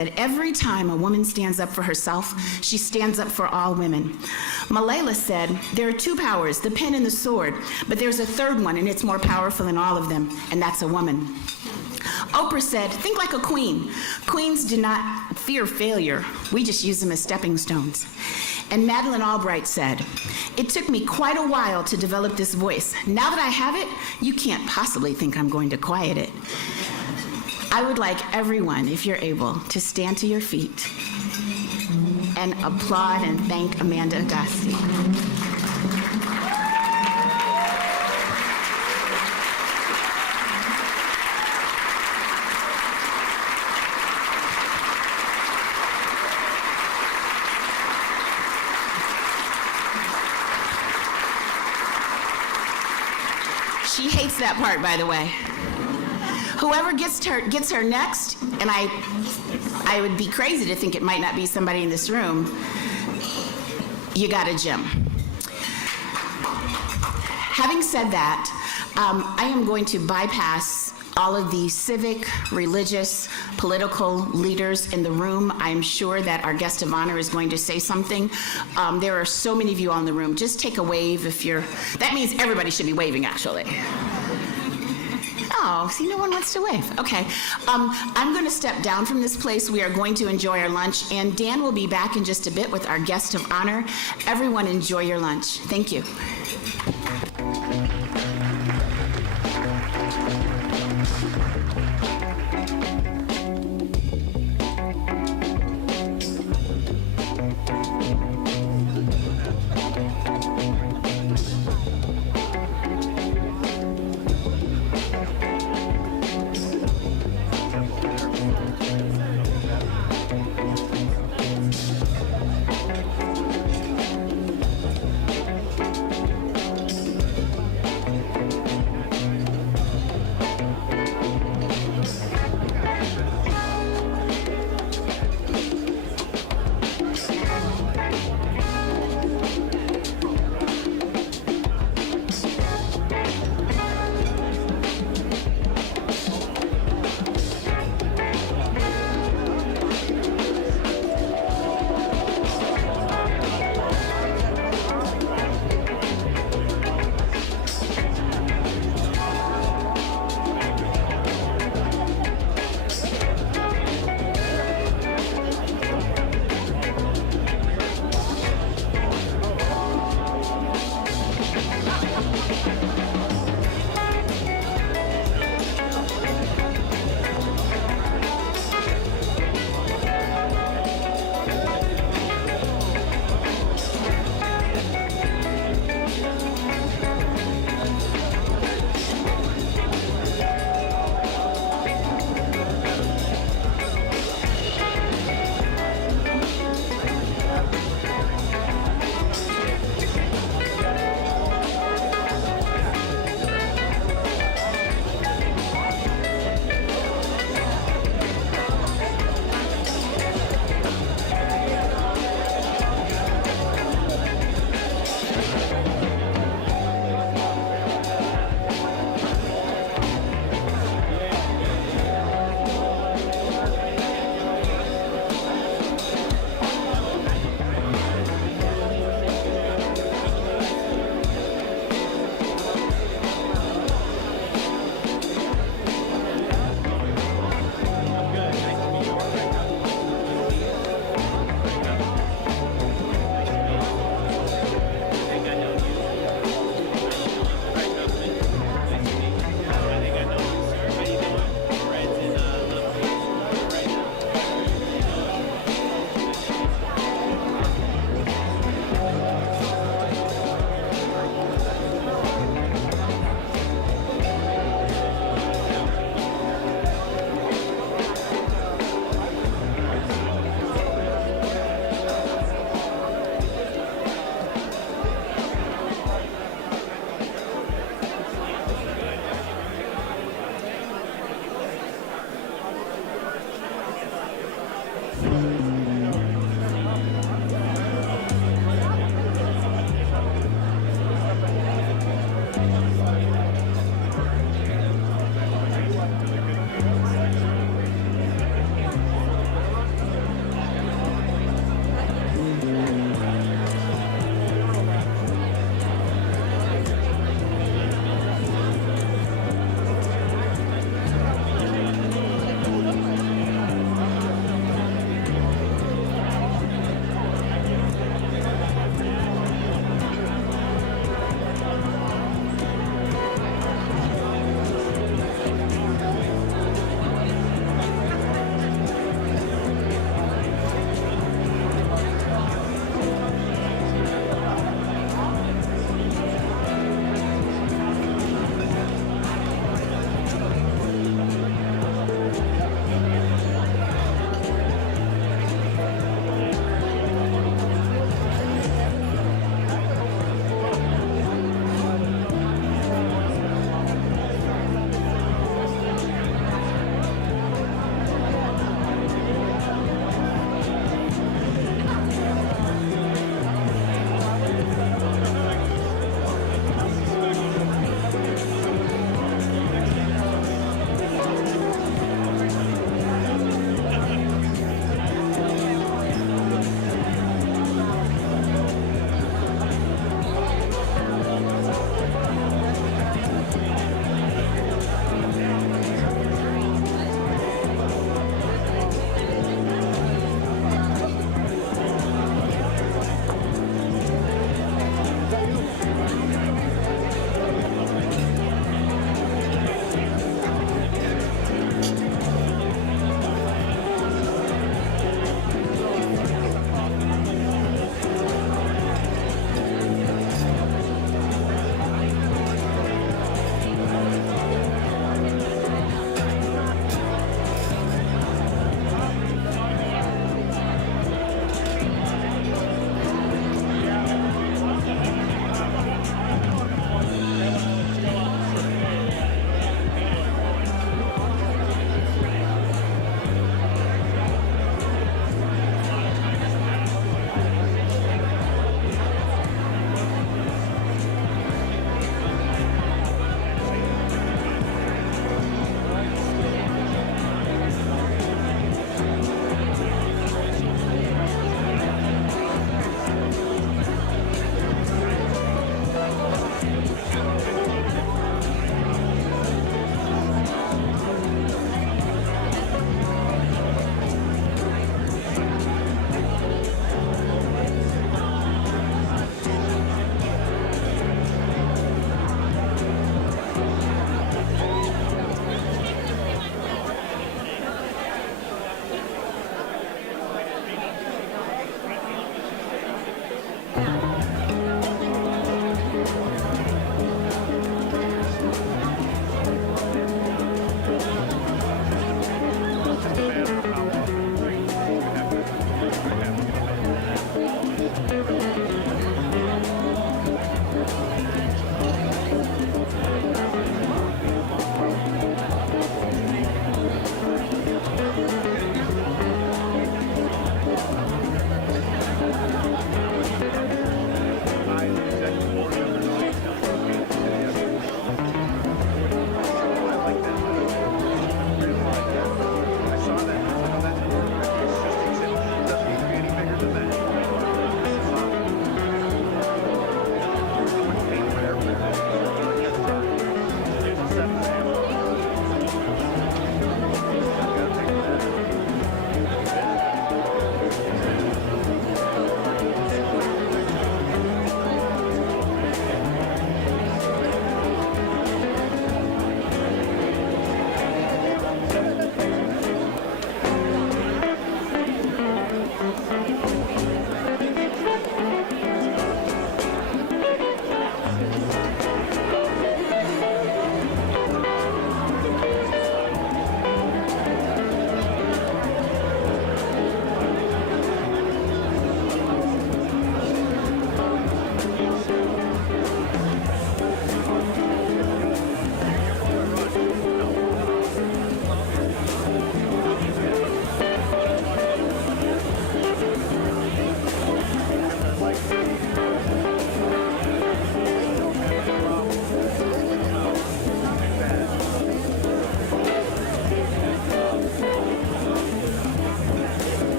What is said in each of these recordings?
Every time a woman stands up for herself, she stands up for all women. Malala said, there are two powers, the pen and the sword, but there's a third one, and it's more powerful than all of them, and that's a woman. Oprah said, think like a queen. Queens do not fear failure. We just use them as stepping stones. And Madeleine Albright said, it took me quite a while to develop this voice. Now that I have it, you can't possibly think I'm going to quiet it. I would like everyone, if you're able, to stand to your feet and applaud and thank Amanda Agassi. She hates that part, by the way. Whoever gets her next, and I would be crazy to think it might not be somebody in this room, you got a gem. Having said that, I am going to bypass all of the civic, religious, political leaders in the room. I'm sure that our guest of honor is going to say something. There are so many of you all in the room. Just take a wave if you're, that means everybody should be waving, actually. Oh, see, no one wants to wave. Okay. I'm going to step down from this place. We are going to enjoy our lunch, and Dan will be back in just a bit with our guest of honor. Everyone enjoy your lunch. Thank you.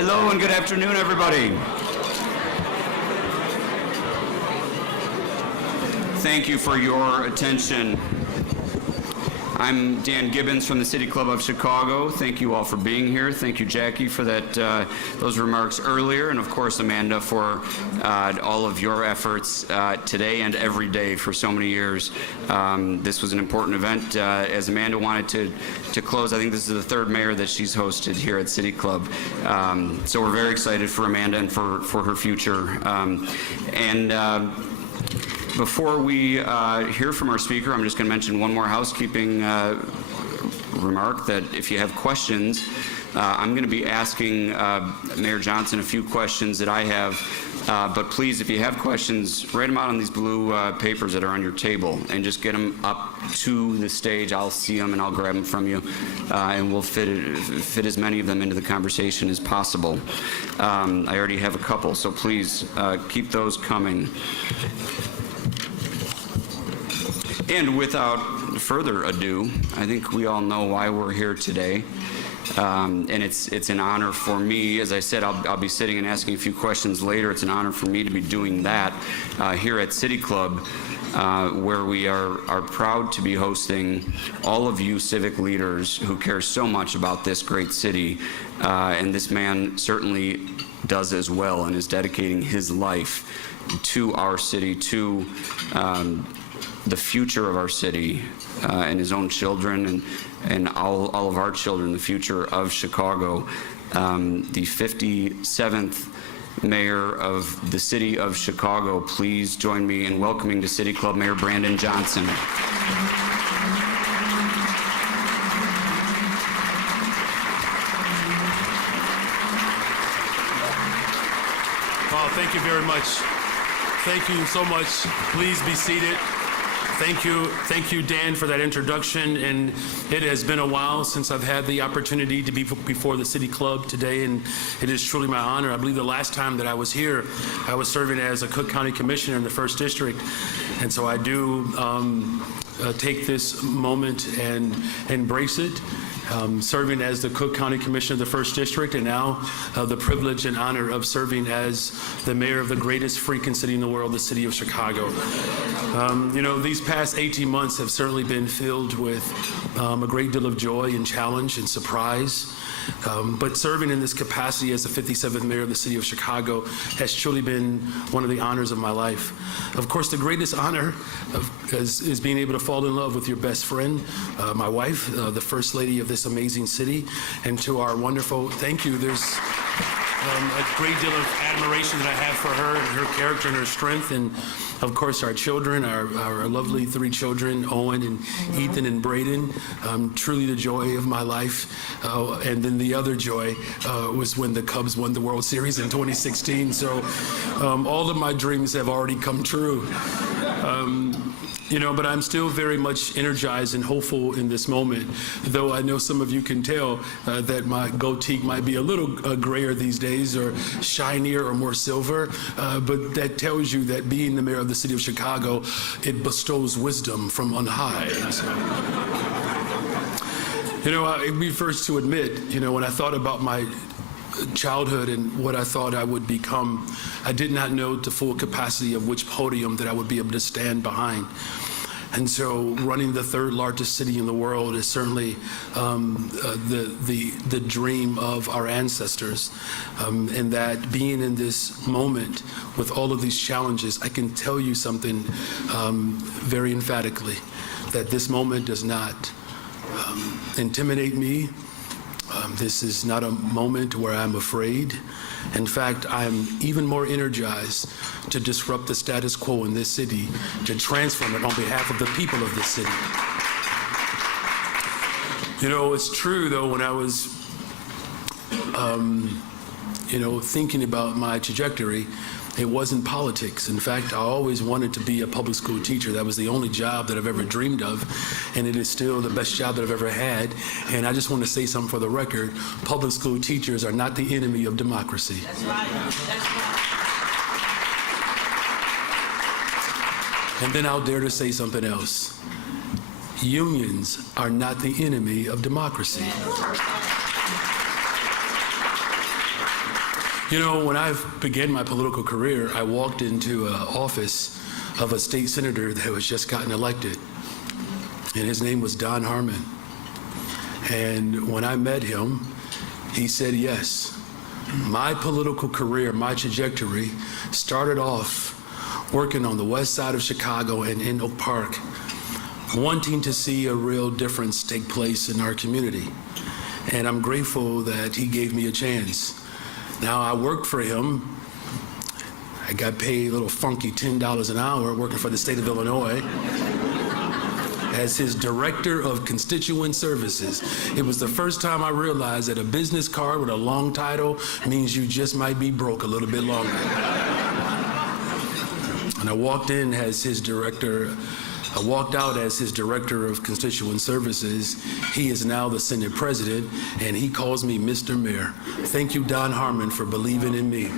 Hello and good afternoon, everybody. Thank you for your attention. I'm Dan Gibbons from the City Club of Chicago. Thank you all for being here. Thank you, Jackie, for those remarks earlier, and of course, Amanda, for all of your efforts today and every day for so many years. This was an important event. As Amanda wanted to close, I think this is the third mayor that she's hosted here at City Club. So we're very excited for Amanda and for her future. Before we hear from our speaker, I'm just going to mention one more housekeeping remark, that if you have questions, I'm going to be asking Mayor Johnson a few questions that I have, but please, if you have questions, write them out on these blue papers that are on your table and just get them up to the stage. I'll see them and I'll grab them from you, and we'll fit as many of them into the conversation as possible. I already have a couple, so please keep those coming. And without further ado, I think we all know why we're here today. And it's an honor for me. As I said, I'll be sitting and asking a few questions later. It's an honor for me to be doing that here at City Club, where we are proud to be hosting all of you civic leaders who care so much about this great city. And this man certainly does as well, and is dedicating his life to our city, to the future of our city, and his own children, and all of our children, the future of Chicago. The 57th mayor of the city of Chicago, please join me in welcoming to City Club Mayor Brandon Johnson. Oh, thank you very much. Thank you so much. Please be seated. Thank you, Dan, for that introduction. And it has been a while since I've had the opportunity to be before the City Club today, and it is truly my honor. I believe the last time that I was here, I was serving as a Cook County Commissioner in the 1st District, and so I do take this moment and embrace it. Serving as the Cook County Commissioner of the 1st District, and now the privilege and honor of serving as the mayor of the greatest freaking city in the world, the city of Chicago. You know, these past 18 months have certainly been filled with a great deal of joy and challenge and surprise. But serving in this capacity as the 57th mayor of the city of Chicago has truly been one of the honors of my life. Of course, the greatest honor is being able to fall in love with your best friend, my wife, the first lady of this amazing city, and to our wonderful, thank you. There's a great deal of admiration that I have for her and her character and her strength, and of course our children, our lovely 3 children, Owen and Ethan and Braden, truly the joy of my life. And then the other joy was when the Cubs won the World Series in 2016. So all of my dreams have already come true. You know, but I'm still very much energized and hopeful in this moment, though I know some of you can tell that my goatee might be a little grayer these days, or shinier or more silver, but that tells you that being the mayor of the city of Chicago, it bestows wisdom from on high. So, you know, I'd be first to admit, you know, when I thought about my childhood and what I thought I would become, I did not know the full capacity of which podium that I would be able to stand behind. And so running the 3rd largest city in the world is certainly the dream of our ancestors. And that being in this moment with all of these challenges, I can tell you something very emphatically, that this moment does not intimidate me. This is not a moment where I'm afraid. In fact, I'm even more energized to disrupt the status quo in this city, to transform it on behalf of the people of this city. You know, it's true, though, when I was, you know, thinking about my trajectory, it wasn't politics. In fact, I always wanted to be a public school teacher. That was the only job that I've ever dreamed of, and it is still the best job that I've ever had. And I just want to say something for the record. Public school teachers are not the enemy of democracy. That's right. That's right. And then I'll dare to say something else. Unions are not the enemy of democracy. You know, when I began my political career, I walked into an office of a state senator that was just gotten elected, and his name was Don Harmon. And when I met him, he said, yes, my political career, my trajectory started off working on the west side of Chicago and in Oak Park, wanting to see a real difference take place in our community. And I'm grateful that he gave me a chance. Now, I worked for him. I got paid a little funky $10 an hour working for the state of Illinois as his director of constituent services. It was the first time I realized that a business card with a long title means you just might be broke a little bit longer. And I walked out as his director of constituent services. He is now the Senate president, and he calls me Mr. Mayor. Thank you, Don Harmon, for believing in me.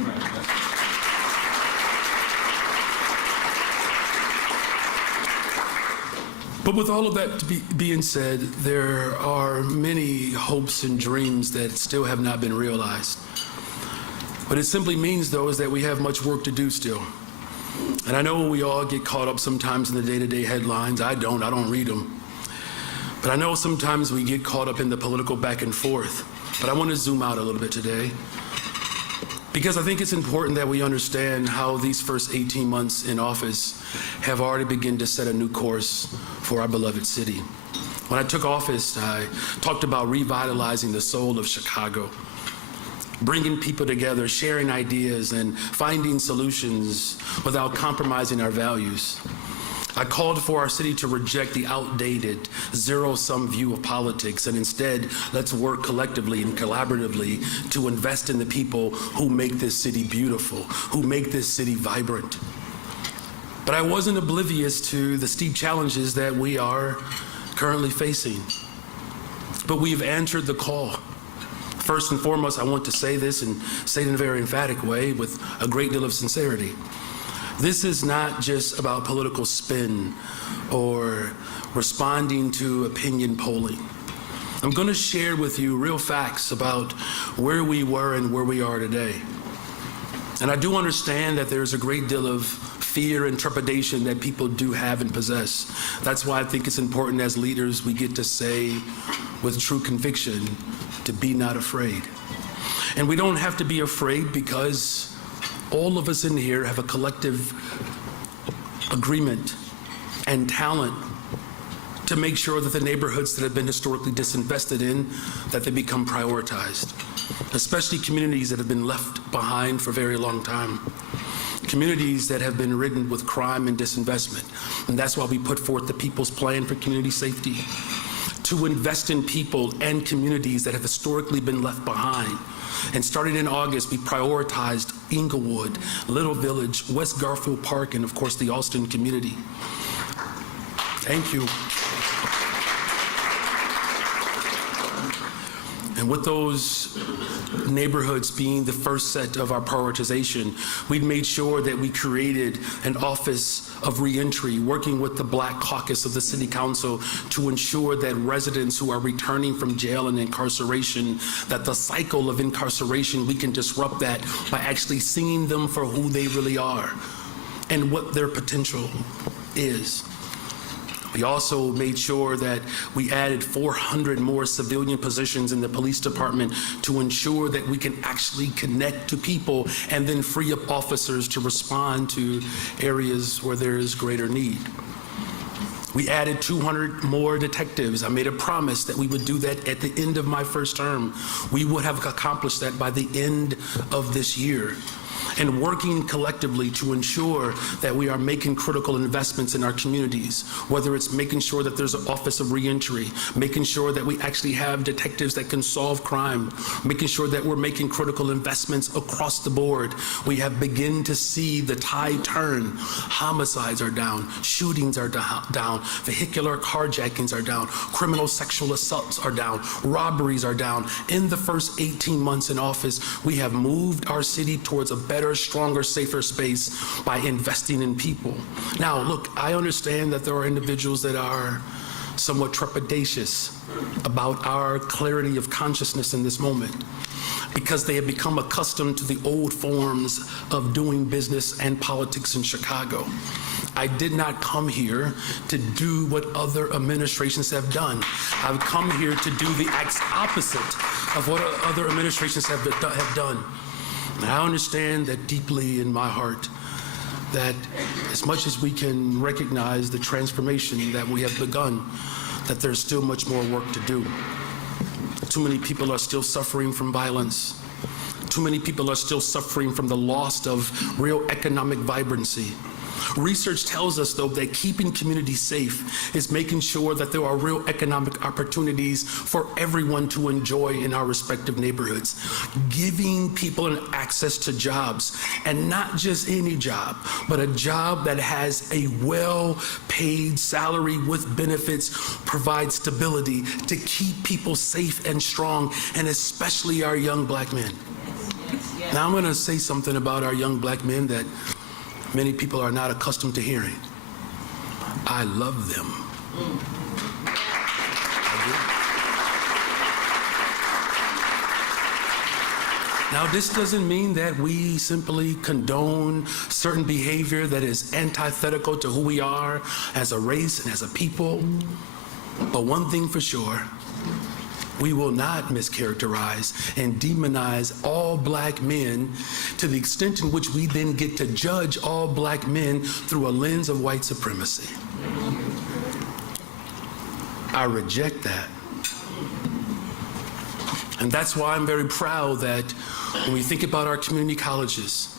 But with all of that being said, there are many hopes and dreams that still have not been realized. What it simply means, though, is that we have much work to do still. And I know we all get caught up sometimes in the day-to-day headlines. I don't read them. But I know sometimes we get caught up in the political back and forth. But I want to zoom out a little bit today, because I think it's important that we understand how these first 18 months in office have already begun to set a new course for our beloved city. When I took office, I talked about revitalizing the soul of Chicago, bringing people together, sharing ideas, and finding solutions without compromising our values. I called for our city to reject the outdated, zero-sum view of politics, and instead, let's work collectively and collaboratively to invest in the people who make this city beautiful, who make this city vibrant. But I wasn't oblivious to the steep challenges that we are currently facing. But we've answered the call. First and foremost, I want to say this and say it in a very emphatic way with a great deal of sincerity. This is not just about political spin or responding to opinion polling. I'm going to share with you real facts about where we were and where we are today. And I do understand that there's a great deal of fear and trepidation that people do have and possess. That's why I think it's important as leaders we get to say with true conviction to be not afraid. And we don't have to be afraid because all of us in here have a collective agreement and talent to make sure that the neighborhoods that have been historically disinvested in, that they become prioritized, especially communities that have been left behind for a very long time, communities that have been ridden with crime and disinvestment. And that's why we put forth the People's Plan for Community Safety, to invest in people and communities that have historically been left behind. And starting in August, we prioritized Inglewood, Little Village, West Garfield Park, and of course the Alston community. Thank you. And with those neighborhoods being the first set of our prioritization, we made sure that we created an office of reentry, working with the Black Caucus of the City Council to ensure that residents who are returning from jail and incarceration, that the cycle of incarceration, we can disrupt that by actually seeing them for who they really are and what their potential is. We also made sure that we added 400 more civilian positions in the police department to ensure that we can actually connect to people and then free up officers to respond to areas where there is greater need. We added 200 more detectives. I made a promise that we would do that at the end of my first term. We would have accomplished that by the end of this year. And working collectively to ensure that we are making critical investments in our communities, whether it's making sure that there's an office of reentry, making sure that we actually have detectives that can solve crime, making sure that we're making critical investments across the board. We have begun to see the tide turn. Homicides are down, shootings are down, vehicular carjackings are down, criminal sexual assaults are down, robberies are down. In the first 18 months in office, we have moved our city towards a better, stronger, safer space by investing in people. Now, look, I understand that there are individuals that are somewhat trepidatious about our clarity of consciousness in this moment. because they have become accustomed to the old forms of doing business and politics in Chicago. I did not come here to do what other administrations have done. I've come here to do the opposite of what other administrations have done. And I understand that deeply in my heart, that as much as we can recognize the transformation that we have begun, that there's still much more work to do. Too many people are still suffering from violence. Too many people are still suffering from the loss of real economic vibrancy. Research tells us, though, that keeping communities safe is making sure that there are real economic opportunities for everyone to enjoy in our respective neighborhoods. Giving people an access to jobs, and not just any job, but a job that has a well-paid salary with benefits, provides stability to keep people safe and strong, and especially our young black men. Now I'm going to say something about our young black men that many people are not accustomed to hearing. I love them. I do. Now, this doesn't mean that we simply condone certain behavior that is antithetical to who we are as a race and as a people. But one thing for sure, we will not mischaracterize and demonize all black men to the extent in which we then get to judge all black men through a lens of white supremacy. I reject that. And that's why I'm very proud that when we think about our community colleges,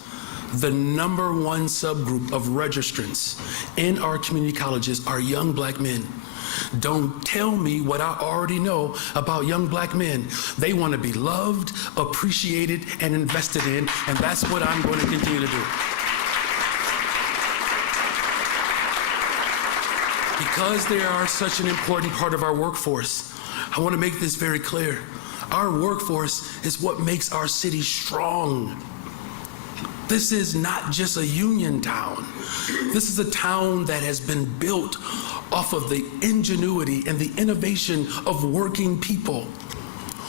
the #1 subgroup of registrants in our community colleges are young black men. Don't tell me what I already know about young black men. They want to be loved, appreciated, and invested in, and that's what I'm going to continue to do. Because they are such an important part of our workforce, I want to make this very clear. Our workforce is what makes our city strong. This is not just a union town. This is a town that has been built off of the ingenuity and the innovation of working people.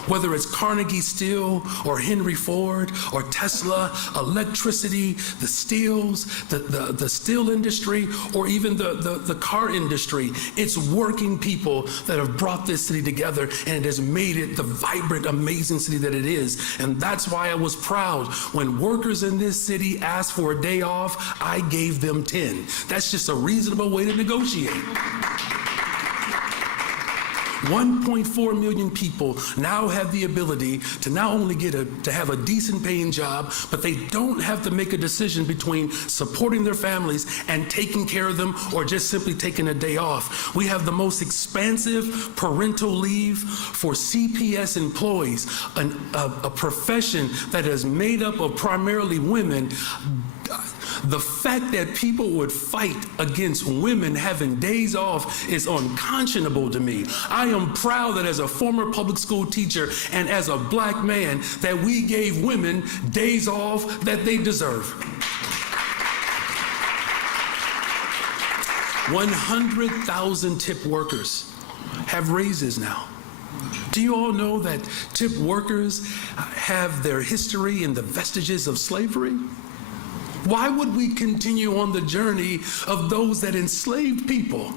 Whether it's Carnegie Steel or Henry Ford or Tesla, electricity, the steels, the steel industry, or even the car industry, it's working people that have brought this city together, and it has made it the vibrant, amazing city that it is. And that's why I was proud when workers in this city asked for a day off, I gave them 10. That's just a reasonable way to negotiate. 1.4 million people now have the ability to not only to have a decent paying job, but they don't have to make a decision between supporting their families and taking care of them or just simply taking a day off. We have the most expansive parental leave for CPS employees, a profession that is made up of primarily women. The fact that people would fight against women having days off is unconscionable to me. I am proud that as a former public school teacher and as a black man that we gave women days off that they deserve. 100,000 tip workers have raises now. Do you all know that tip workers have their history in the vestiges of slavery? Why would we continue on the journey of those that enslaved people?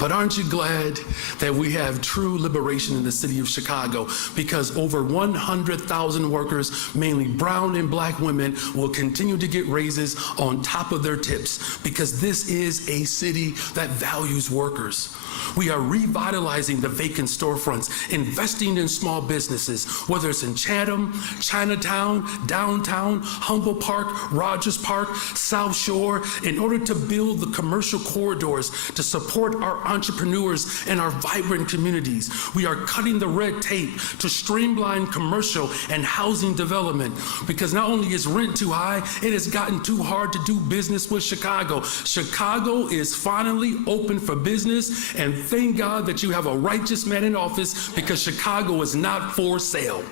But aren't you glad that we have true liberation in the city of Chicago? Because over 100,000 workers, mainly brown and black women, will continue to get raises on top of their tips, because this is a city that values workers. We are revitalizing the vacant storefronts, investing in small businesses, whether it's in Chatham, Chinatown, downtown, Humboldt Park, Rogers Park, South Shore, in order to build the commercial corridors to support our entrepreneurs and our vibrant communities. We are cutting the red tape to streamline commercial and housing development, because not only is rent too high, it has gotten too hard to do business with Chicago. Chicago is finally open for business, and thank God that you have a righteous man in office, because Chicago is not for sale.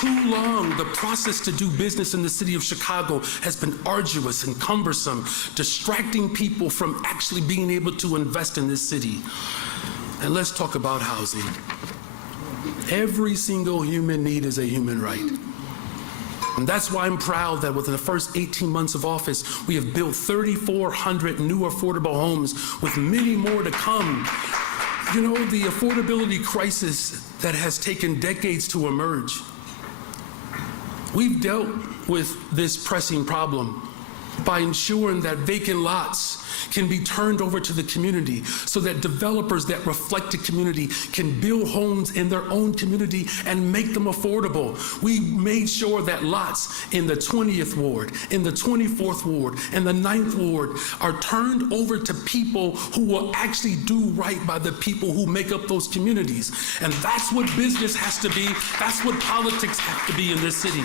Too long, the process to do business in the city of Chicago has been arduous and cumbersome, distracting people from actually being able to invest in this city. And let's talk about housing. Every single human need is a human right. And that's why I'm proud that within the first 18 months of office, we have built 3,400 new affordable homes with many more to come. You know, the affordability crisis that has taken decades to emerge. We've dealt with this pressing problem by ensuring that vacant lots can be turned over to the community so that developers that reflect the community can build homes in their own community and make them affordable. We made sure that lots in the 20th Ward, in the 24th Ward, and the 9th Ward are turned over to people who will actually do right by the people who make up those communities. And that's what business has to be. That's what politics have to be in this city.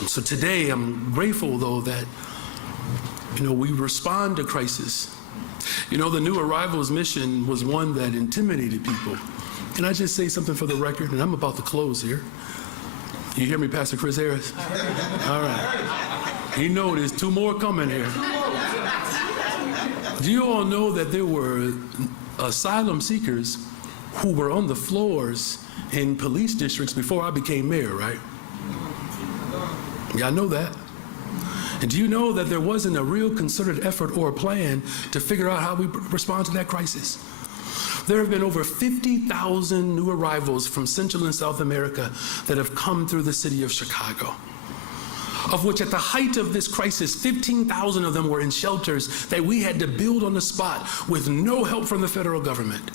And so today, I'm grateful, though, that we respond to crisis. The new arrivals mission was one that intimidated people. Can I just say something for the record? And I'm about to close here. You hear me, Pastor Chris Harris? All right. You know there's two more coming here. Do you all know that there were asylum seekers who were on the floors in police districts before I became mayor, right? Yeah, I know that. And do you know that there wasn't a real concerted effort or a plan to figure out how we respond to that crisis? There have been over 50,000 new arrivals from Central and South America that have come through the city of Chicago, of which at the height of this crisis, 15,000 of them were in shelters that we had to build on the spot with no help from the federal government.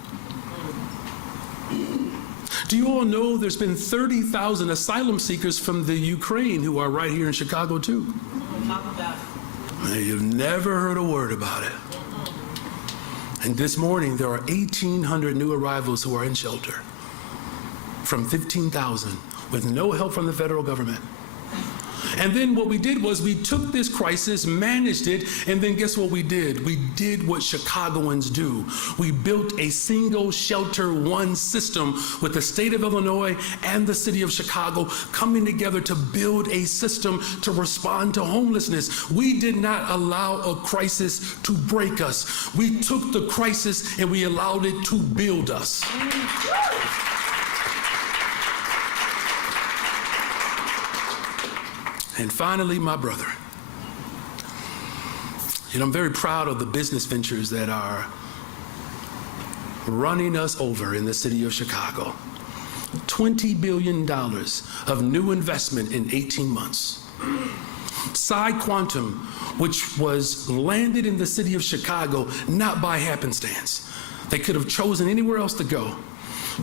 Do you all know there's been 30,000 asylum seekers from the Ukraine who are right here in Chicago too? You've never heard a word about it. And this morning, there are 1,800 new arrivals who are in shelter from 15,000 with no help from the federal government. And then what we did was we took this crisis, managed it, and then guess what we did? We did what Chicagoans do. We built a single shelter one system with the state of Illinois and the city of Chicago coming together to build a system to respond to homelessness. We did not allow a crisis to break us. We took the crisis and we allowed it to build us. And finally, my brother. I'm very proud of the business ventures that are running us over in the city of Chicago. $20 billion of new investment in 18 months. Quantum, which was landed in the city of Chicago, not by happenstance. They could have chosen anywhere else to go.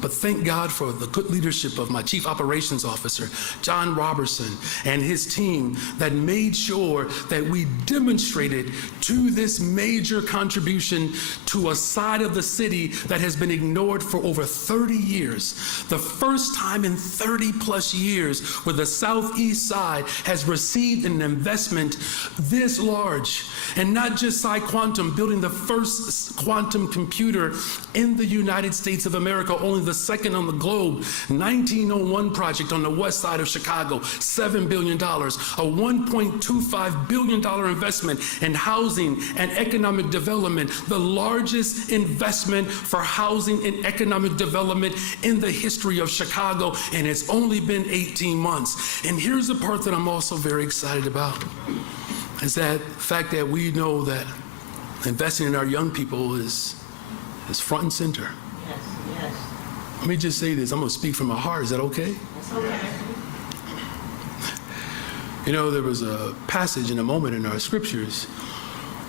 But thank God for the good leadership of my Chief Operations Officer, John Robertson, and his team that made sure that we demonstrated to this major contribution to a side of the city that has been ignored for over 30 years. The first time in 30 plus years where the southeast side has received an investment this large. And not just Quantum, building the first quantum computer in the United States of America, only the second on the globe. 1901 project on the west side of Chicago, $7 billion, a $1.25 billion investment in housing and economic development, the largest investment for housing and economic development in the history of Chicago, and it's only been 18 months. And here's the part that I'm also very excited about, is that fact that we know that investing in our young people is front and center. Yes, yes. Let me just say this. I'm going to speak from my heart. Is that okay? That's okay. There was a passage in a moment in our scriptures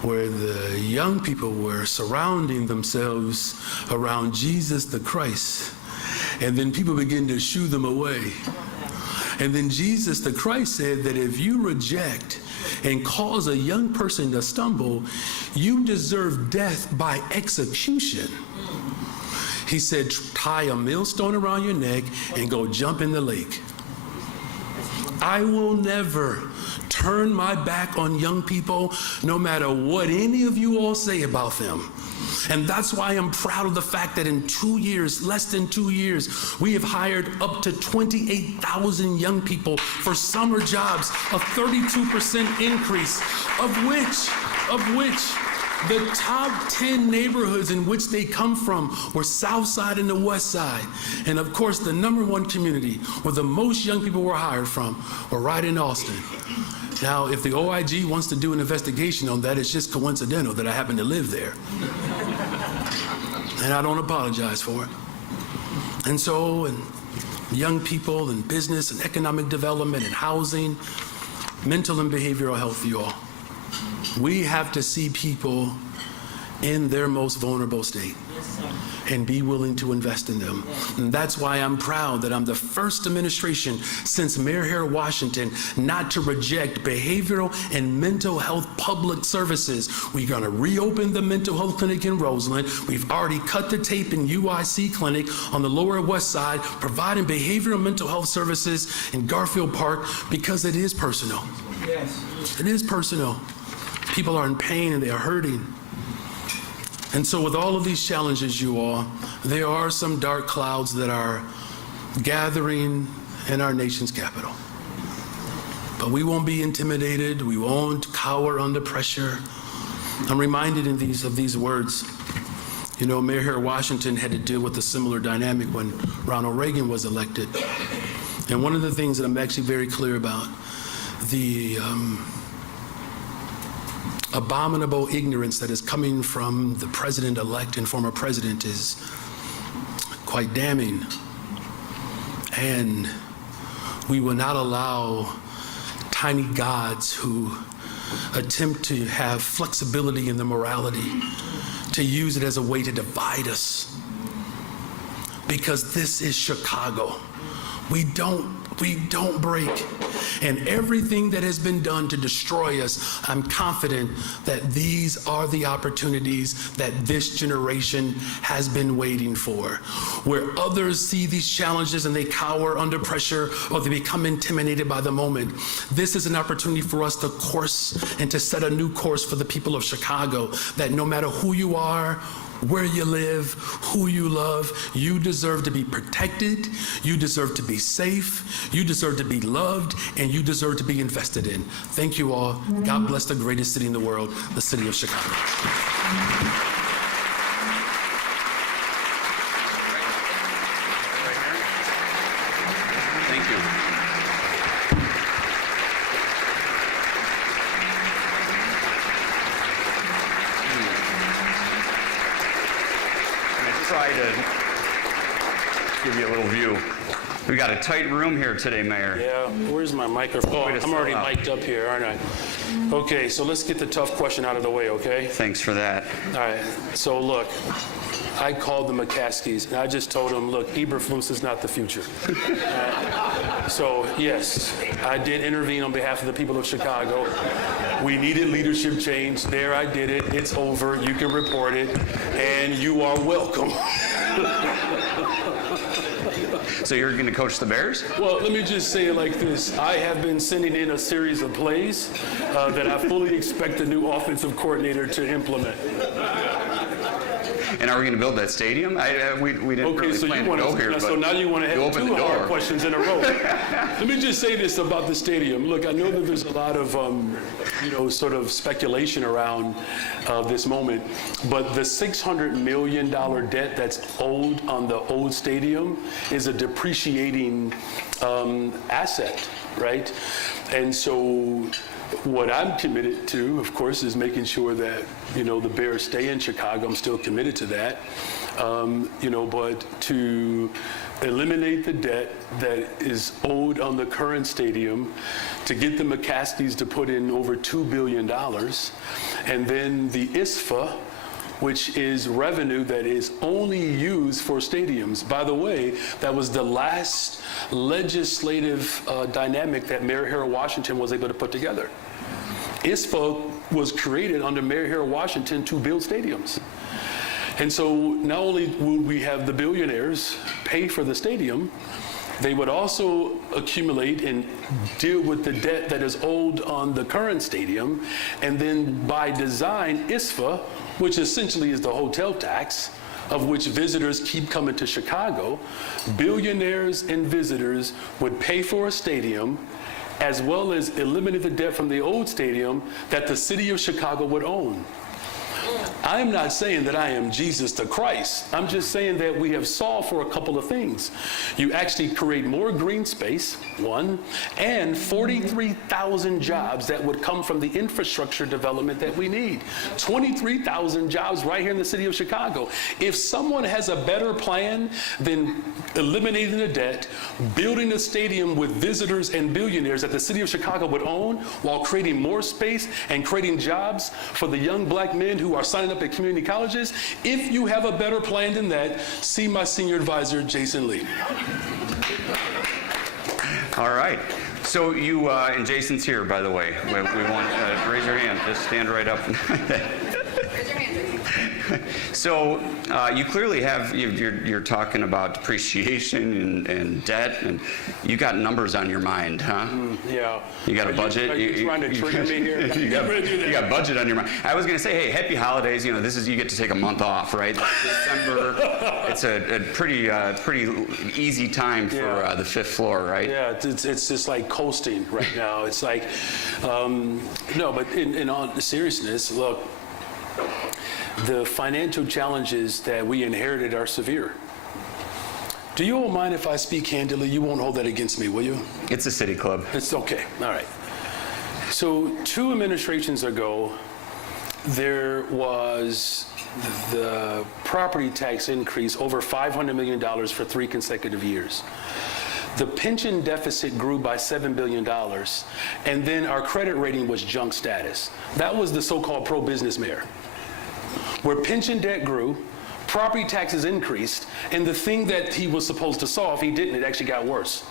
where the young people were surrounding themselves around Jesus the Christ, and then people began to shoo them away. And then Jesus the Christ said that if you reject and cause a young person to stumble, you deserve death by execution. He said, tie a millstone around your neck and go jump in the lake. I will never turn my back on young people, no matter what any of you all say about them. And that's why I'm proud of the fact that in 2 years, less than 2 years, we have hired up to 28,000 young people for summer jobs, a 32% increase, of which The top 10 neighborhoods in which they come from were South Side and the West Side. And of course, the #1 community where the most young people were hired from were right in Austin. Now, if the OIG wants to do an investigation on that, it's just coincidental that I happen to live there. And I don't apologize for it. And so, and young people and business and economic development and housing, mental and behavioral health, you all. We have to see people in their most vulnerable state and be willing to invest in them. And that's why I'm proud that I'm the first administration since Mayor Harold Washington not to reject behavioral and mental health public services. We're going to reopen the mental health clinic in Roseland. We've already cut the tape in UIC Clinic on the Lower West Side, providing behavioral mental health services in Garfield Park because it is personal. Yes. It is personal. People are in pain and they are hurting. And so with all of these challenges, you all, there are some dark clouds that are gathering in our nation's capital. But we won't be intimidated. We won't cower under pressure. I'm reminded of these words. You know, Mayor Harold Washington had to deal with a similar dynamic when Ronald Reagan was elected. And one of the things that I'm actually very clear about, the abominable ignorance that is coming from the president-elect and former president is quite damning. And we will not allow tiny gods who attempt to have flexibility in the morality to use it as a way to divide us. Because this is Chicago. We don't break. And everything that has been done to destroy us, I'm confident that these are the opportunities that this generation has been waiting for. Where others see these challenges and they cower under pressure or they become intimidated by the moment, this is an opportunity for us to course and to set a new course for the people of Chicago, that no matter who you are, where you live, who you love, you deserve to be protected, you deserve to be safe, you deserve to be loved, and you deserve to be invested in. Thank you all. God bless the greatest city in the world, the city of Chicago. Thank you. Try to give you a little view. We got a tight room here today, Mayor. Yeah, where's my microphone? I'm already mic'd up here, aren't I? Okay, so let's get the tough question out of the way, okay? Thanks for that. All right, so look, I called the McCaskies, and I just told them, look, Eberflus is not the future. So, yes, I did intervene on behalf of the people of Chicago. We needed leadership change. There, I did it. It's over. You can report it, and you are welcome. So you're going to coach the Bears? Well, let me just say it like this. I have been sending in a series of plays that I fully expect the new offensive coordinator to implement. And are we going to build that stadium? We didn't really plan to go here. So now you want to have two hard questions in a row. Let me just say this about the stadium. Look, I know that there's a lot of, sort of speculation around this moment, but the $600 million debt that's owed on the old stadium is a depreciating asset, right? And so what I'm committed to, of course, is making sure that, the Bears stay in Chicago. I'm still committed to that. But to eliminate the debt that is owed on the current stadium, to get the McCaskies to put in over $2 billion, and then the ISFA, which is revenue that is only used for stadiums. By the way, that was the last legislative dynamic that Mayor Harold Washington was able to put together. ISFA was created under Mayor Harold Washington to build stadiums. And so not only would we have the billionaires pay for the stadium, they would also accumulate and deal with the debt that is owed on the current stadium. And then by design, ISFA, which essentially is the hotel tax, of which visitors keep coming to Chicago, billionaires and visitors would pay for a stadium as well as eliminate the debt from the old stadium that the city of Chicago would own. I'm not saying that I am Jesus the Christ. I'm just saying that we have solved for a couple of things. You actually create more green space, one, and 43,000 jobs that would come from the infrastructure development that we need. 23,000 jobs right here in the city of Chicago. If someone has a better plan than eliminating the debt, building a stadium with visitors and billionaires that the city of Chicago would own while creating more space and creating jobs for the young black men who are signing up at community colleges, if you have a better plan than that, see my senior advisor, Jason Lee. All right. So you, and Jason's here, by the way. We want, raise your hand, just stand right up. Raise your hand, Jason. So you clearly have, you're talking about depreciation and debt, and you got numbers on your mind, huh? Yeah. You got a budget? Are you trying to trigger me here? You got budget on your mind. I was going to say, hey, happy holidays. You know, this is, you get to take a month off, right? December, it's a pretty easy time for the fifth floor, right? Yeah, it's just like coasting right now. It's like, no, but in all seriousness, look, the financial challenges that we inherited are severe. Do you all mind if I speak candidly? You won't hold that against me, will you? It's a city club. It's okay. All right. So 2 administrations ago, there was the property tax increase over $500 million for 3 consecutive years. The pension deficit grew by $7 billion, and then our credit rating was junk status. That was the so-called pro-business mayor, where pension debt grew, property taxes increased, and the thing that he was supposed to solve, he didn't. It actually got worse.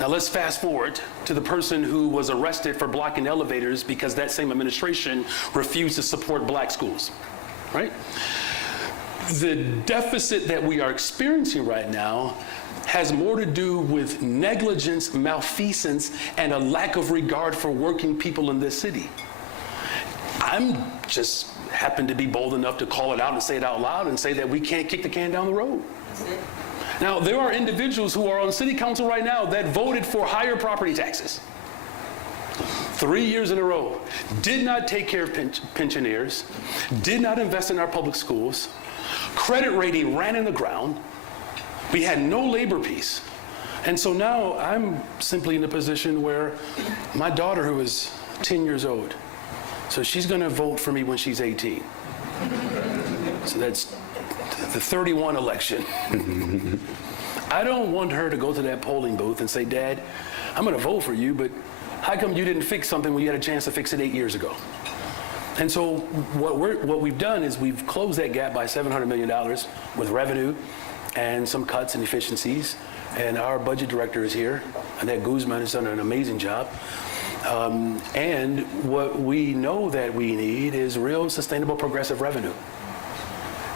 Now let's fast forward to the person who was arrested for blocking elevators because that same administration refused to support black schools, right? The deficit that we are experiencing right now has more to do with negligence, malfeasance, and a lack of regard for working people in this city. I'm just happen to be bold enough to call it out and say it out loud and say that we can't kick the can down the road. Now, there are individuals who are on city council right now that voted for higher property taxes 3 years in a row, did not take care of pensioners, did not invest in our public schools, credit rating ran in the ground, we had no labor peace. And so now I'm simply in a position where my daughter, who is 10 years old, so she's going to vote for me when she's 18. So that's the 31 election. I don't want her to go to that polling booth and say, Dad, I'm going to vote for you, but how come you didn't fix something when you had a chance to fix it 8 years ago? And so what we've done is we've closed that gap by $700 million with revenue and some cuts and efficiencies. And our budget director is here. Annette Guzman has done an amazing job. And what we know that we need is real sustainable progressive revenue.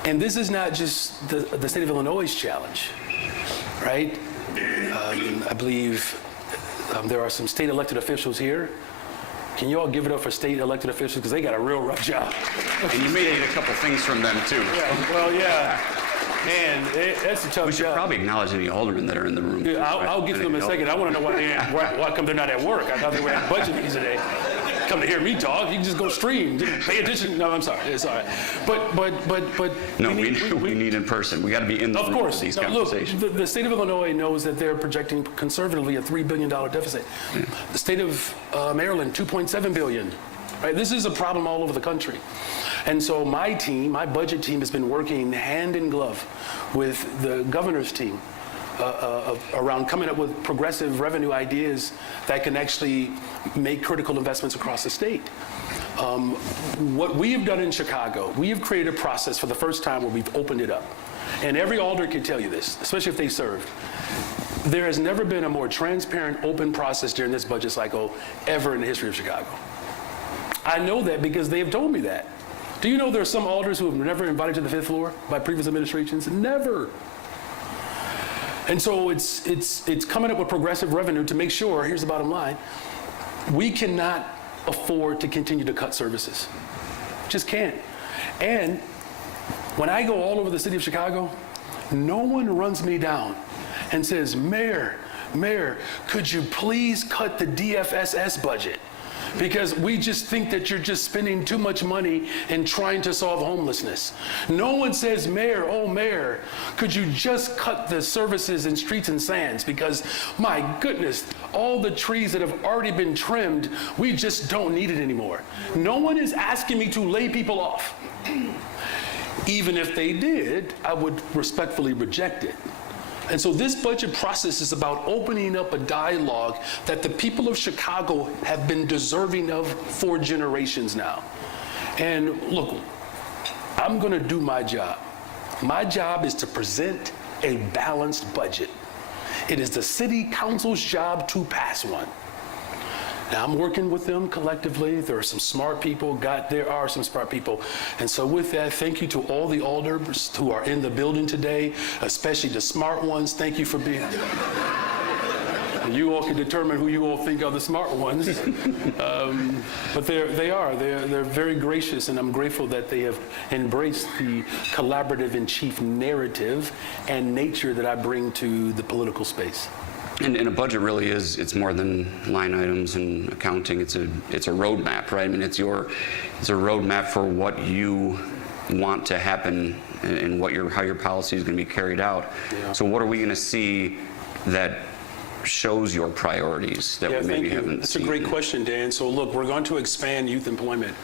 And this is not just the state of Illinois' challenge, right? I believe there are some state elected officials here. Can you all give it up for state elected officials? Because they got a real rough job. And you may need a couple things from them, too. Yeah, well, yeah. And that's a tough job. We should probably acknowledge any aldermen that are in the room. Yeah, I'll get to them in a second. I want to know why come they're not at work. I thought they were at budget meetings today. Come to hear me talk, you can just go stream. Just pay attention. No, I'm sorry. It's all right. But no, we need in person. We got to be in the room for these conversations. Look, the state of Illinois knows that they're projecting conservatively a $3 billion deficit. Yeah. The state of Maryland, $2.7 billion. Right? This is a problem all over the country. And so my team, my budget team, has been working hand in glove with the governor's team around coming up with progressive revenue ideas that can actually make critical investments across the state. What we have done in Chicago, we have created a process for the first time where we've opened it up. And every alder can tell you this, especially if they served. There has never been a more transparent, open process during this budget cycle ever in the history of Chicago. I know that because they have told me that. Do you know there are some alders who have never invited to the fifth floor by previous administrations? Never. And so it's coming up with progressive revenue to make sure, here's the bottom line, we cannot afford to continue to cut services. Just can't. And when I go all over the city of Chicago, no one runs me down and says, Mayor, could you please cut the DFSS budget? because we just think that you're just spending too much money in trying to solve homelessness. No one says, Mayor, oh Mayor, could you just cut the services in streets and sands? Because my goodness, all the trees that have already been trimmed, we just don't need it anymore. No one is asking me to lay people off. Even if they did, I would respectfully reject it. And so this budget process is about opening up a dialogue that the people of Chicago have been deserving of for generations now. And look, I'm going to do my job. My job is to present a balanced budget. It is the city council's job to pass one. Now, I'm working with them collectively. There are some smart people. There are some smart people. And so with that, thank you to all the alders who are in the building today, especially the smart ones. Thank you for being. You all can determine who you all think are the smart ones. But they're very gracious, and I'm grateful that they have embraced the collaborative in chief narrative and nature that I bring to the political space. And a budget really is, it's more than line items and accounting. It's a roadmap, right? I mean, it's a roadmap for what you want to happen and how your policy is going to be carried out. Yeah. So what are we going to see that shows your priorities that we maybe haven't seen? That's a great question, Dan. So look, we're going to expand youth employment.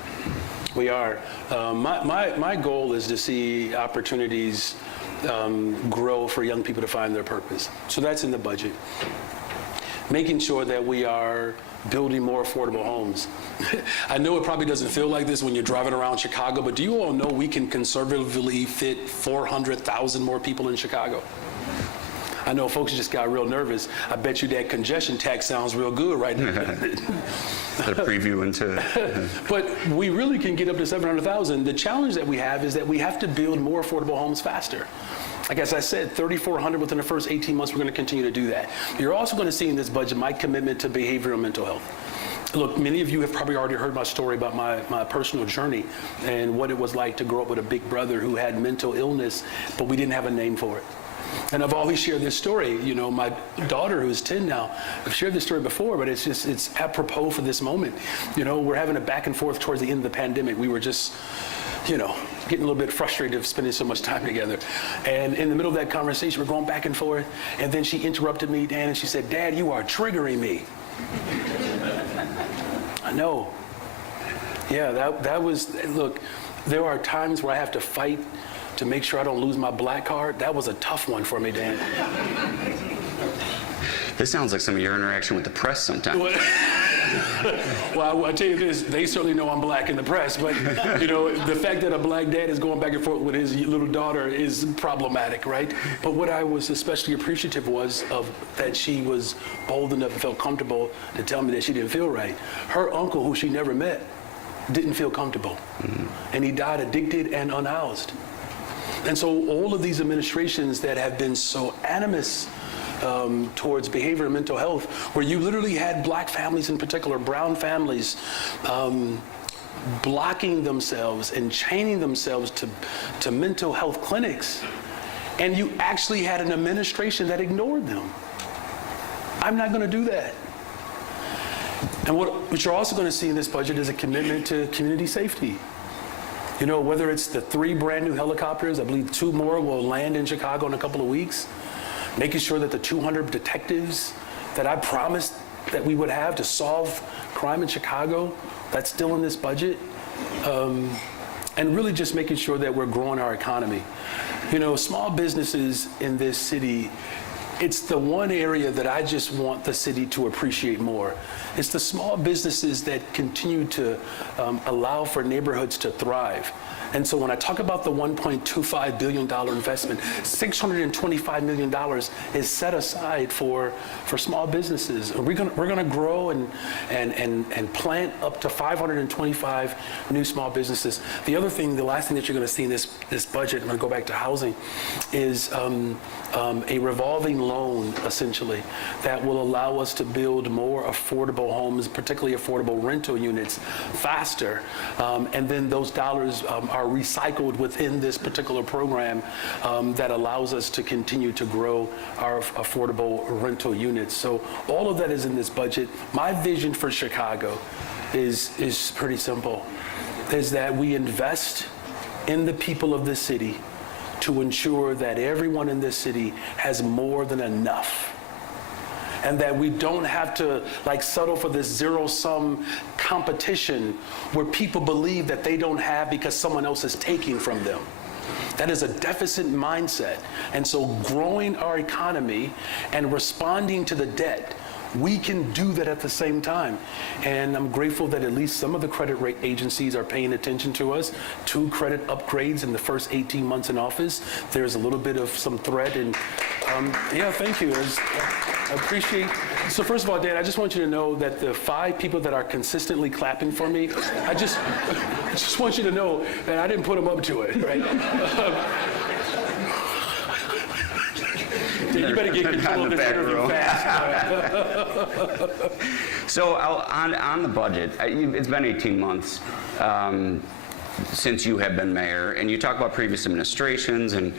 We are. My goal is to see opportunities grow for young people to find their purpose. So that's in the budget. Making sure that we are building more affordable homes. I know it probably doesn't feel like this when you're driving around Chicago, but do you all know we can conservatively fit 400,000 more people in Chicago? I know folks just got real nervous. I bet you that congestion tax sounds real good right now. The preview into. But we really can get up to 700,000. The challenge that we have is that we have to build more affordable homes faster. Like as I said, 3,400 within the first 18 months, we're going to continue to do that. You're also going to see in this budget my commitment to behavioral and mental health. Look, many of you have probably already heard my story about my personal journey and what it was like to grow up with a big brother who had mental illness, but we didn't have a name for it. And I've always shared this story. You know, my daughter, who's 10 now, I've shared this story before, but it's apropos for this moment. You know, we're having a back and forth towards the end of the pandemic. We were just, getting a little bit frustrated of spending so much time together. And in the middle of that conversation, we're going back and forth. And then she interrupted me, Dan, and she said, Dad, you are triggering me. I know. Yeah, that was, look, there are times where I have to fight to make sure I don't lose my black card. That was a tough one for me, Dan. This sounds like some of your interaction with the press sometimes. Well, I tell you this, they certainly know I'm black in the press, but the fact that a black dad is going back and forth with his little daughter is problematic, right? But what I was especially appreciative was of that she was bold enough and felt comfortable to tell me that she didn't feel right. Her uncle, who she never met, didn't feel comfortable. Mm-hmm. And he died addicted and unhoused. And so all of these administrations that have been so animus towards behavior and mental health, where you literally had black families in particular, brown families, blocking themselves and chaining themselves to mental health clinics, and you actually had an administration that ignored them. I'm not going to do that. And what you're also going to see in this budget is a commitment to community safety. Whether it's the 3 brand new helicopters, I believe 2 more will land in Chicago in a couple of weeks, making sure that the 200 detectives that I promised that we would have to solve crime in Chicago, that's still in this budget, and really just making sure that we're growing our economy. Small businesses in this city, it's the one area that I just want the city to appreciate more. It's the small businesses that continue to allow for neighborhoods to thrive. And so when I talk about the $1.25 billion investment, $625 million is set aside for small businesses. We're gonna grow and plant up to 525 new small businesses. The last thing that you're gonna see in this budget, I'm gonna go back to housing, is a revolving loan, essentially, that will allow us to build more affordable homes, particularly affordable rental units, faster. And then those dollars are recycled within this particular program that allows us to continue to grow our affordable rental units. So all of that is in this budget. My vision for Chicago is pretty simple, is that we invest in the people of this city to ensure that everyone in this city has more than enough. And that we don't have to settle for this zero-sum competition where people believe that they don't have because someone else is taking from them. That is a deficit mindset. And so growing our economy and responding to the debt, we can do that at the same time. And I'm grateful that at least some of the credit rate agencies are paying attention to us. 2 credit upgrades in the first 18 months in office. There's a little bit of some threat. And yeah, thank you. I appreciate. So first of all, Dan, I just want you to know that the 5 people that are consistently clapping for me, I just want you to know that I didn't put them up to it, right? You better get control of this interview fast. So on the budget, it's been 18 months since you have been mayor, and you talk about previous administrations, and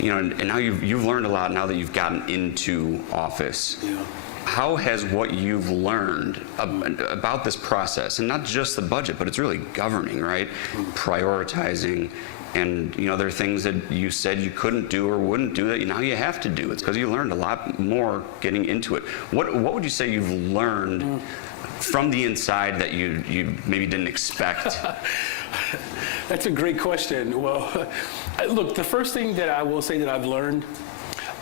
and now you've learned a lot now that you've gotten into office. Yeah. How has what you've learned about this process, and not just the budget, but it's really governing, right? Prioritizing. And there are things that you said you couldn't do or wouldn't do that now you have to do. It's because you learned a lot more getting into it. What would you say you've learned from the inside that you maybe didn't expect? That's a great question. Well, look, the first thing that I will say that I've learned,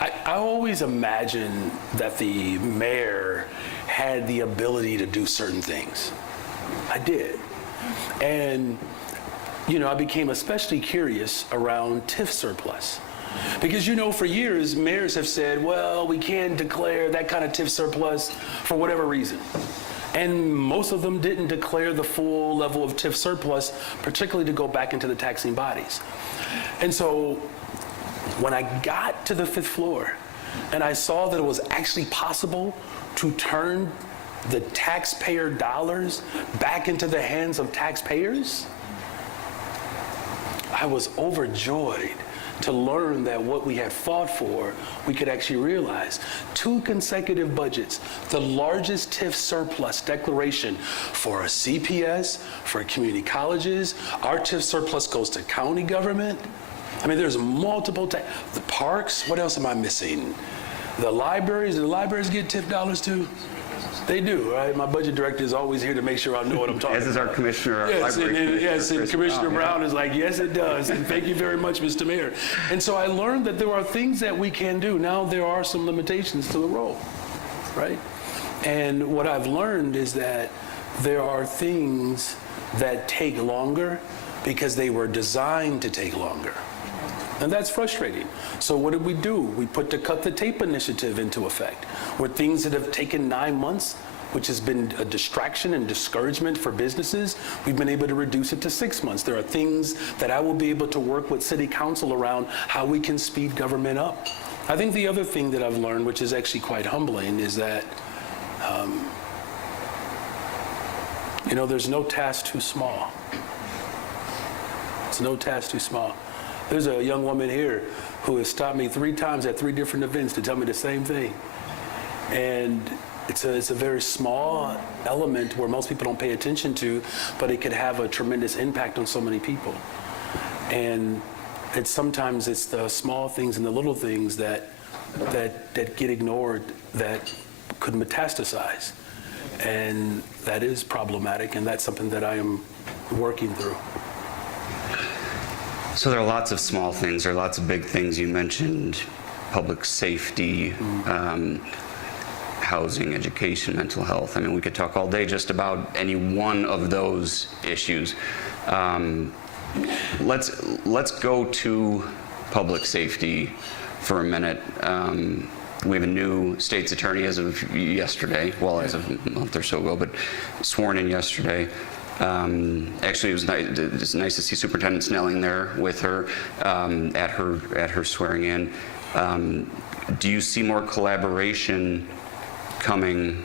I always imagined that the mayor had the ability to do certain things. I did. And I became especially curious around TIF surplus. Because, for years, mayors have said, well, we can't declare that kind of TIF surplus for whatever reason. And most of them didn't declare the full level of TIF surplus, particularly to go back into the taxing bodies. And so when I got to the 5th floor and I saw that it was actually possible to turn the taxpayer dollars back into the hands of taxpayers, I was overjoyed to learn that what we had fought for, we could actually realize. 2 consecutive budgets, the largest TIF surplus declaration for a CPS, for community colleges. Our TIF surplus goes to county government. I mean, there's multiple, the parks, what else am I missing? The libraries, do the libraries get TIF dollars too? They do, right? My budget director is always here to make sure I know what I'm talking about. As is our commissioner, our yes, library and, commissioner. yes, and Commissioner Brown is like, yes, it does. And thank you very much, Mr. Mayor. And so I learned that there are things that we can do. Now there are some limitations to the role, right? And what I've learned is that there are things that take longer because they were designed to take longer. And that's frustrating. So what did we do? We put the Cut the Tape initiative into effect, where things that have taken 9 months, which has been a distraction and discouragement for businesses, we've been able to reduce it to 6 months. There are things that I will be able to work with City Council around how we can speed government up. I think the other thing that I've learned, which is actually quite humbling, is that there's no task too small. There's no task too small. There's a young woman here who has stopped me 3 times at 3 different events to tell me the same thing. And it's a very small element where most people don't pay attention to, but it could have a tremendous impact on so many people. And sometimes it's the small things and the little things that get ignored that could metastasize. And that is problematic, and that's something that I am working through. So there are lots of small things, there are lots of big things. You mentioned public safety, housing, education, mental health. I mean, we could talk all day just about any one of those issues. Let's go to public safety for a minute. We have a new state's attorney as of yesterday, well, as of a month or so ago, but sworn in yesterday. Actually, it was it's nice to see Superintendent Snelling there with her at her swearing in. Do you see more collaboration coming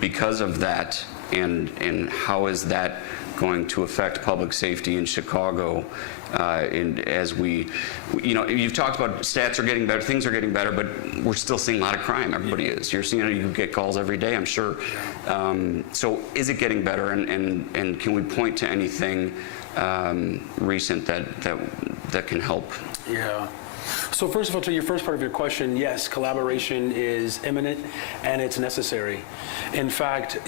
because of that? And how is that going to affect public safety in Chicago. And as you've talked about stats are getting better, things are getting better, but we're still seeing a lot of crime. Everybody is. You're seeing it. You get calls every day, I'm sure. So is it getting better? And can we point to anything recent that can help? Yeah. So first of all, to your first part of your question, yes, collaboration is imminent and it's necessary. In fact,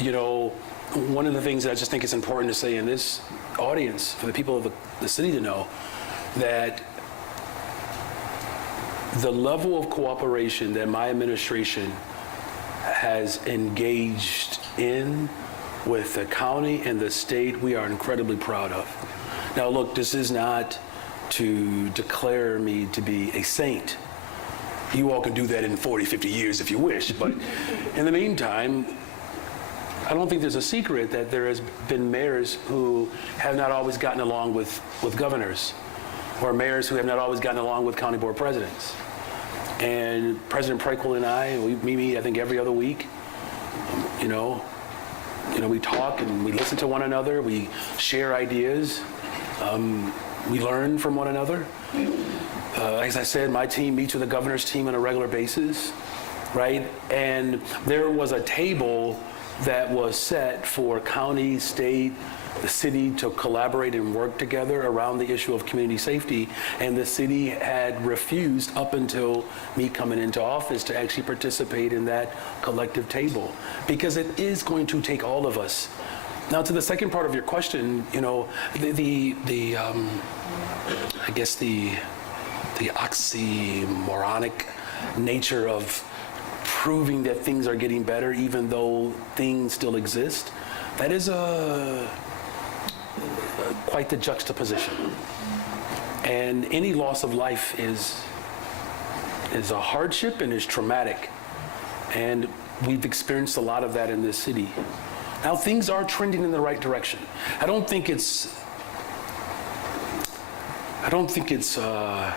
one of the things that I just think is important to say in this audience, for the people of the city to know, that the level of cooperation that my administration has engaged in with the county and the state, we are incredibly proud of. Now, look, this is not to declare me to be a saint. You all can do that in 40, 50 years if you wish, but in the meantime, I don't think there's a secret that there has been mayors who have not always gotten along with governors, or mayors who have not always gotten along with county board presidents. And President Prekel and I, we meet, I think, every other week. We talk and we listen to one another. We share ideas. We learn from one another. As I said, my team meets with the governor's team on a regular basis, right? And there was a table that was set for county, state, the city to collaborate and work together around the issue of community safety, and the city had refused up until me coming into office to actually participate in that collective table, because it is going to take all of us. Now, to the second part of your question, I guess the oxymoronic nature of proving that things are getting better even though things still exist, that is quite the juxtaposition. And any loss of life is a hardship and is traumatic. And we've experienced a lot of that in this city. Now, things are trending in the right direction. I don't think it's a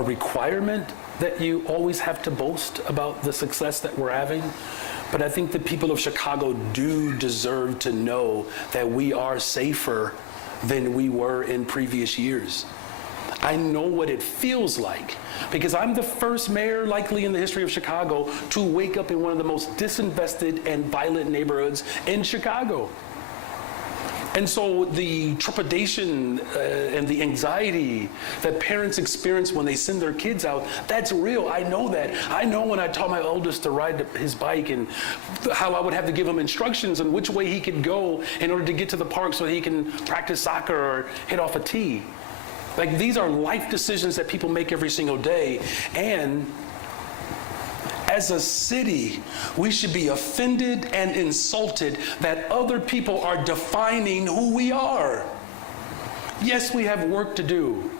requirement that you always have to boast about the success that we're having, but I think the people of Chicago do deserve to know that we are safer than we were in previous years. I know what it feels like, because I'm the first mayor likely in the history of Chicago to wake up in one of the most disinvested and violent neighborhoods in Chicago. And so the trepidation and the anxiety that parents experience when they send their kids out, that's real. I know that. I know when I taught my oldest to ride his bike and how I would have to give him instructions on which way he could go in order to get to the park so he can practice soccer or hit off a tee. Like, these are life decisions that people make every single day. And as a city, we should be offended and insulted that other people are defining who we are. Yes, we have work to do.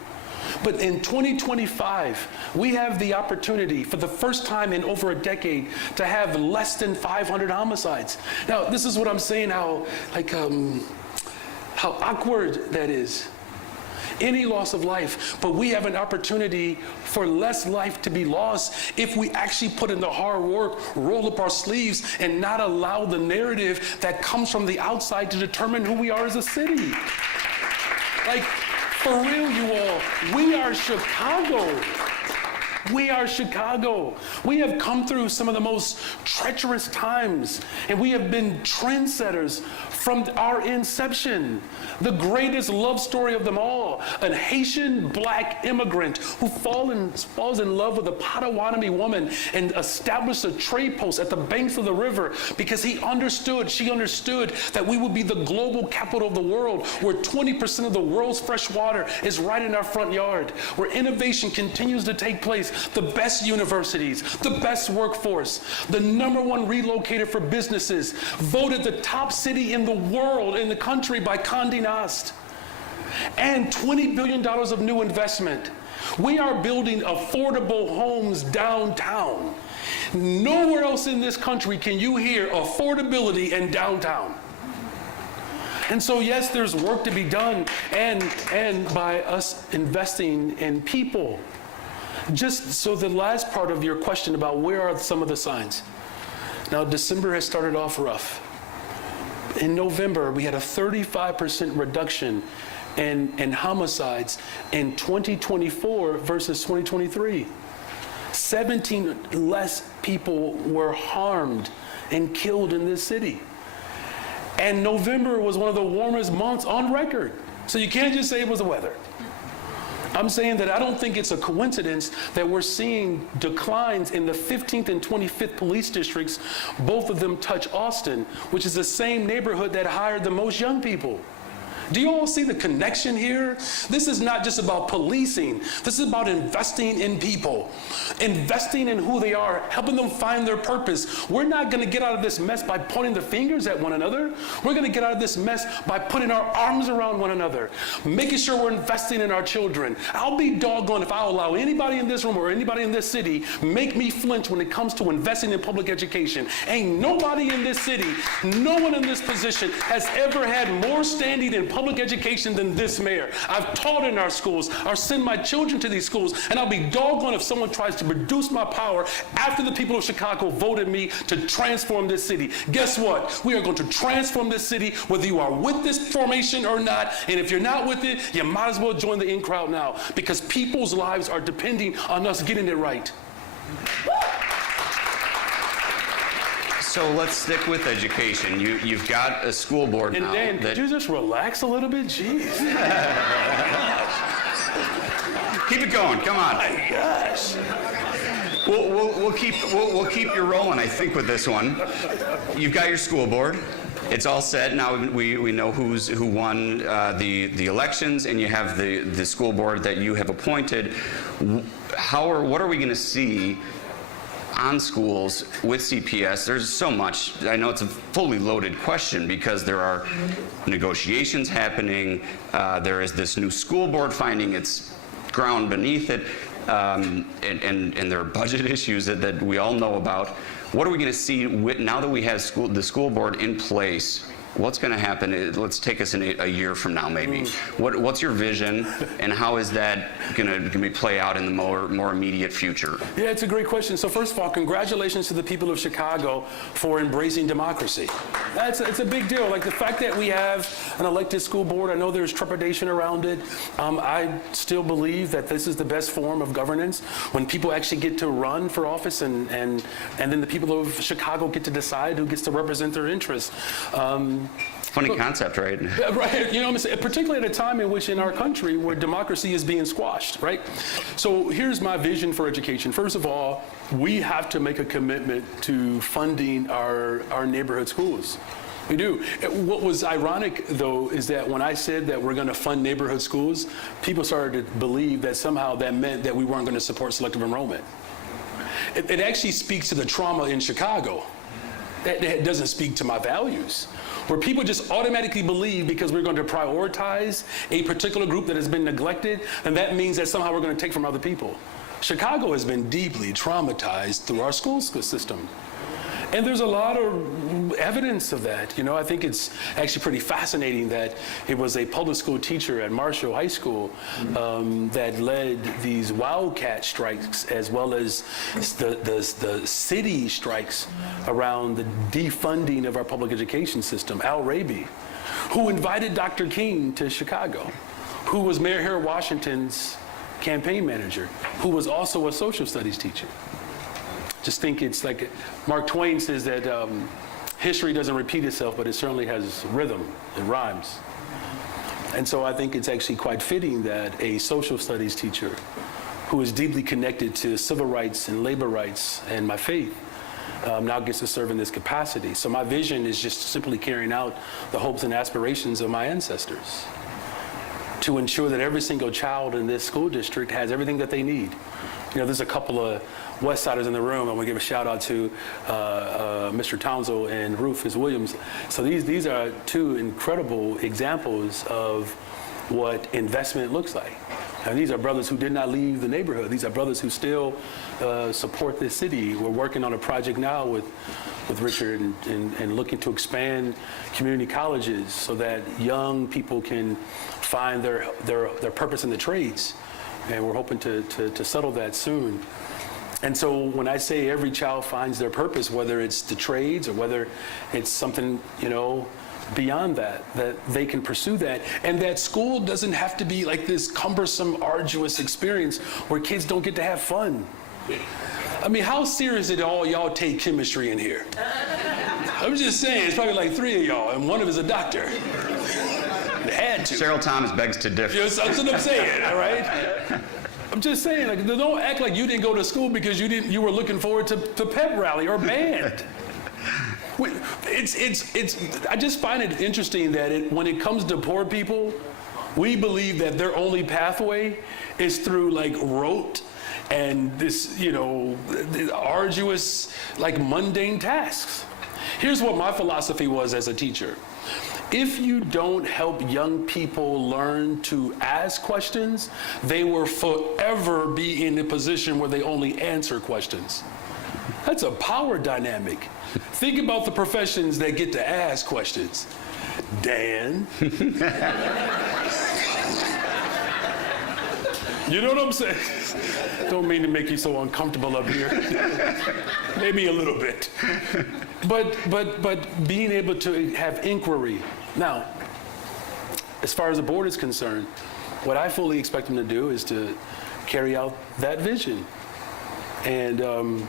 But in 2025, we have the opportunity for the first time in over a decade to have less than 500 homicides. Now, this is what I'm saying, how awkward that is. Any loss of life, but we have an opportunity for less life to be lost if we actually put in the hard work, roll up our sleeves, and not allow the narrative that comes from the outside to determine who we are as a city. Like, for real, you all, we are Chicago. We are Chicago. We have come through some of the most treacherous times, and we have been trendsetters from our inception. The greatest love story of them all, a Haitian black immigrant who falls in love with a Potawatomi woman and established a trade post at the banks of the river because she understood that we would be the global capital of the world, where 20% of the world's fresh water is right in our front yard, where innovation continues to take place, the best universities, the best workforce, the #1 relocator for businesses, voted the top city in the world, in the country, by Condé Nast, and $20 billion of new investment. We are building affordable homes downtown. Nowhere else in this country can you hear affordability in downtown. And so, yes, there's work to be done, and by us investing in people. Just so the last part of your question about where are some of the signs. Now, December has started off rough. In November, we had a 35% reduction in homicides in 2024 versus 2023. 17 less people were harmed and killed in this city. And November was one of the warmest months on record. So you can't just say it was the weather. I'm saying that I don't think it's a coincidence that we're seeing declines in the 15th and 25th police districts. Both of them touch Austin, which is the same neighborhood that hired the most young people. Do you all see the connection here? This is not just about policing. This is about investing in people, investing in who they are, helping them find their purpose. We're not going to get out of this mess by pointing the fingers at one another. We're going to get out of this mess by putting our arms around one another, making sure we're investing in our children. I'll be doggone if I allow anybody in this room or anybody in this city make me flinch when it comes to investing in public education. Ain't nobody in this city, no one in this position has ever had more standing in public education than this mayor. I've taught in our schools, or send my children to these schools, and I'll be doggone if someone tries to reduce my power after the people of Chicago voted me to transform this city. Guess what? We are going to transform this city whether you are with this formation or not, and if you're not with it, you might as well join the in crowd now, because people's lives are depending on us getting it right. So let's stick with education. You've got a school board And now. Dan, could you just relax a little bit? Jeez. Keep it going. Come on. My gosh. We'll keep you rolling, I think, with this one. You've got your school board. It's all set. Now we know who won the elections, and you have the school board that you have appointed. What are we going to see on schools with CPS? There's so much. I know it's a fully loaded question because there are negotiations happening. There is this new school board finding its ground beneath it, and there are budget issues that we all know about. What are we going to see now that we have the school board in place? What's going to happen? Let's take us in a year from now, maybe. What's your vision, and how is that going to play out in the more immediate future? Yeah, it's a great question. So first of all, congratulations to the people of Chicago for embracing democracy. It's a big deal. Like the fact that we have an elected school board, I know there's trepidation around it. I still believe that this is the best form of governance, when people actually get to run for office and then the people of Chicago get to decide who gets to represent their interests. Funny concept, right? Right, you know what I'm saying? Particularly at a time in which in our country where democracy is being squashed, right? So here's my vision for education. First of all, we have to make a commitment to funding our neighborhood schools. We do. What was ironic, though, is that when I said that we're going to fund neighborhood schools, people started to believe that somehow that meant that we weren't going to support selective enrollment. It actually speaks to the trauma in Chicago. That doesn't speak to my values, where people just automatically believe because we're going to prioritize a particular group that has been neglected, and that means that somehow we're going to take from other people. Chicago has been deeply traumatized through our school system. And there's a lot of evidence of that. You know, I think it's actually pretty fascinating that it was a public school teacher at Marshall High School that led these wildcat strikes, as well as the city strikes around the defunding of our public education system, Al Raby, who invited Dr. King to Chicago, who was Mayor Harold Washington's campaign manager, who was also a social studies teacher. Just think it's like Mark Twain says that history doesn't repeat itself, but it certainly has rhythm, it rhymes. And so I think it's actually quite fitting that a social studies teacher who is deeply connected to civil rights and labor rights and my faith now gets to serve in this capacity. So my vision is just simply carrying out the hopes and aspirations of my ancestors, to ensure that every single child in this school district has everything that they need. You know, there's a couple of West Siders in the room. I want to give a shout out to Mr. Townsend and Rufus Williams. So these are two incredible examples of what investment looks like. And these are brothers who did not leave the neighborhood. These are brothers who still support this city. We're working on a project now with Richard and looking to expand community colleges so that young people can find their purpose in the trades. And we're hoping to settle that soon. And so when I say every child finds their purpose, whether it's the trades or whether it's something, you know, beyond that they can pursue that, and that school doesn't have to be like this cumbersome, arduous experience where kids don't get to have fun. I mean, how serious did all y'all take chemistry in here? I'm just saying, it's probably like 3 of y'all, and one of us is a doctor. It had to. Cheryl Thomas begs to differ. That's what I'm saying, all right? I'm just saying, like, don't act like you didn't go to school because you were looking forward to pep rally or band. I just find it interesting that when it comes to poor people, we believe that their only pathway is through like rote and this, arduous, like mundane tasks. Here's what my philosophy was as a teacher. If you don't help young people learn to ask questions, they will forever be in a position where they only answer questions. That's a power dynamic. Think about the professions that get to ask questions. Dan. You know what I'm saying? Don't mean to make you so uncomfortable up here. Maybe a little bit. But being able to have inquiry. Now, as far as the board is concerned, what I fully expect them to do is to carry out that vision. And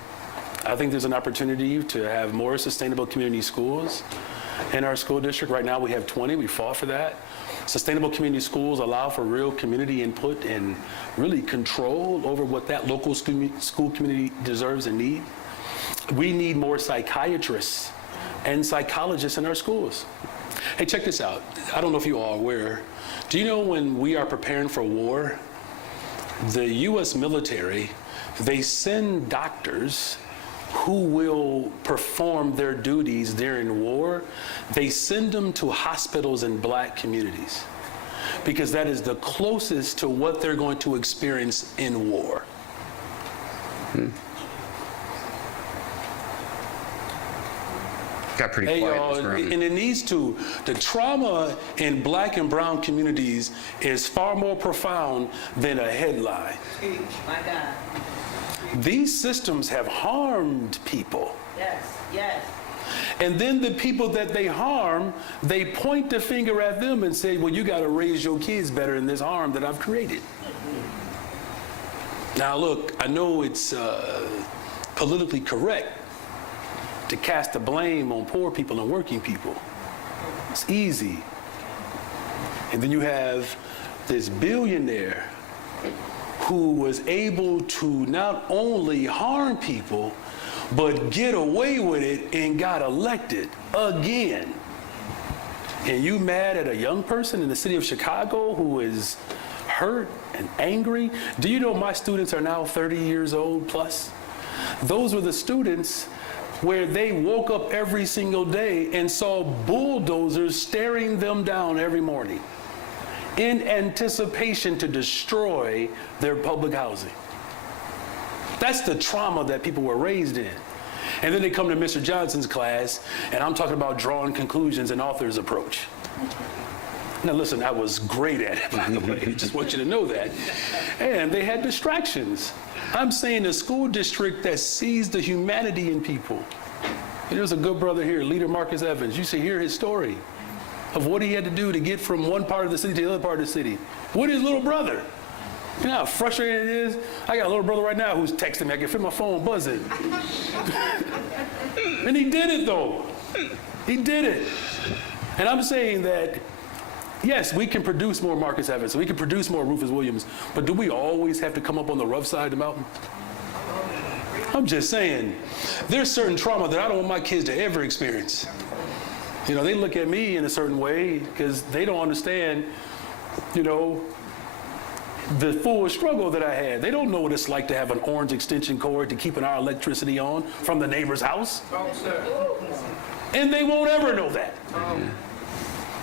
I think there's an opportunity to have more sustainable community schools in our school district. Right now we have 20, we fought for that. Sustainable community schools allow for real community input and really control over what that local school community deserves and needs. We need more psychiatrists and psychologists in our schools. Hey, check this out. I don't know if you all are aware. Do you know when we are preparing for war, the U.S. military, they send doctors who will perform their duties during war. They send them to hospitals in black communities because that is the closest to what they're going to experience in war. Got pretty Hey, quiet y'all, in this room. and it needs to. The trauma in black and brown communities is far more profound than a headline. My God. These systems have harmed people. Yes, yes. And then the people that they harm, they point the finger at them and say, well, you got to raise your kids better in this harm that I've created. Now, look, I know it's politically correct to cast the blame on poor people and working people. It's easy. And then you have this billionaire who was able to not only harm people, but get away with it and got elected again. And you mad at a young person in the city of Chicago who is hurt and angry? Do you know my students are now 30 years old plus? Those were the students where they woke up every single day and saw bulldozers staring them down every morning in anticipation to destroy their public housing. That's the trauma that people were raised in. And then they come to Mr. Johnson's class, and I'm talking about drawing conclusions and author's approach. Now listen, I was great at it, by the way, just want you to know that. And they had distractions. I'm saying a school district that sees the humanity in people. There's a good brother here, Leader Marcus Evans. You should hear his story of what he had to do to get from one part of the city to the other part of the city with his little brother. You know how frustrating it is? I got a little brother right now who's texting me. I can feel my phone buzzing. And he did it, though. He did it. And I'm saying that, yes, we can produce more Marcus Evans, we can produce more Rufus Williams, but do we always have to come up on the rough side of the mountain? I'm just saying, there's certain trauma that I don't want my kids to ever experience. You know, they look at me in a certain way because they don't understand, the full struggle that I had. They don't know what it's like to have an orange extension cord to keeping our electricity on from the neighbor's house. And they won't ever know that.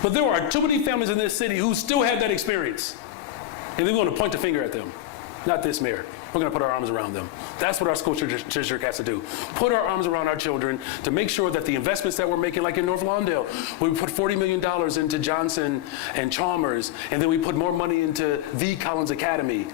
But there are too many families in this city who still have that experience. And they're going to point the finger at them. Not this mayor. We're going to put our arms around them. That's what our school district has to do. Put our arms around our children to make sure that the investments that we're making, like in North Lawndale, we put $40 million into Johnson and Chalmers, and then we put more money into the Collins Academy.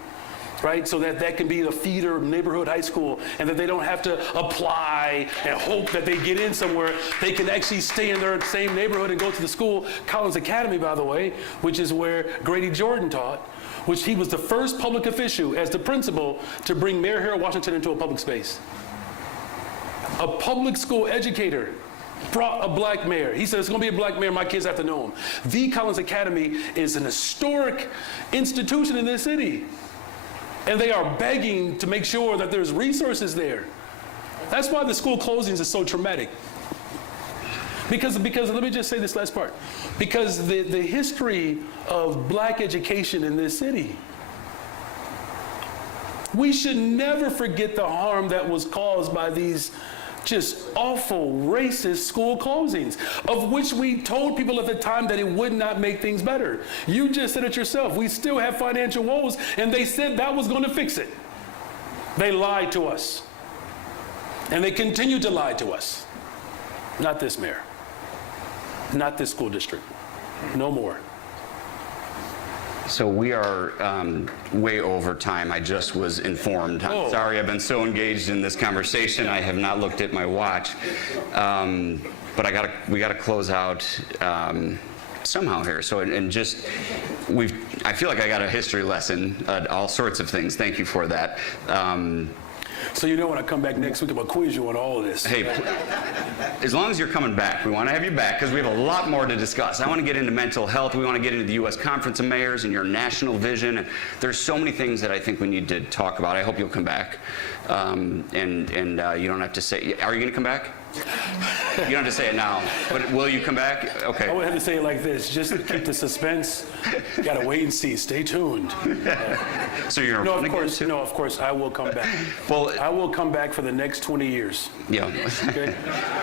right? So that can be a feeder neighborhood high school, and that they don't have to apply and hope that they get in somewhere. They can actually stay in their same neighborhood and go to the school. Collins Academy, by the way, which is where Grady Jordan taught, which he was the first public official as the principal to bring Mayor Harold Washington into a public space. A public school educator brought a black mayor. He said, it's going to be a black mayor, my kids have to know him. The Collins Academy is an historic institution in this city. And they are begging to make sure that there's resources there. That's why the school closings is so traumatic. Because let me just say this last part. Because the history of black education in this city, we should never forget the harm that was caused by these just awful racist school closings, of which we told people at the time that it would not make things better. You just said it yourself. We still have financial woes, and they said that was going to fix it. They lied to us. And they continue to lie to us. Not this mayor. Not this school district. No more. So we are way over time. I just was informed. I'm sorry, I've been so engaged in this conversation. I have not looked at my watch. But we got to close out somehow here. So I feel like I got a history lesson, all sorts of things. Thank you for that. So you know when I come back next week, I'm going to quiz you on all of this. Hey, as long as you're coming back, we want to have you back because we have a lot more to discuss. I want to get into mental health. We want to get into the U.S. Conference of Mayors and your national vision. And there's so many things that I think we need to talk about. I hope you'll come back. And you don't have to say, are you going to come back? You don't have to say it now, but will you come back? Okay. I would have to say it like this, just to keep the suspense. Got to wait and see. Stay tuned. So you're No, of course, I will come back. Well, I will come back for the next 20 years. Yeah. Okay?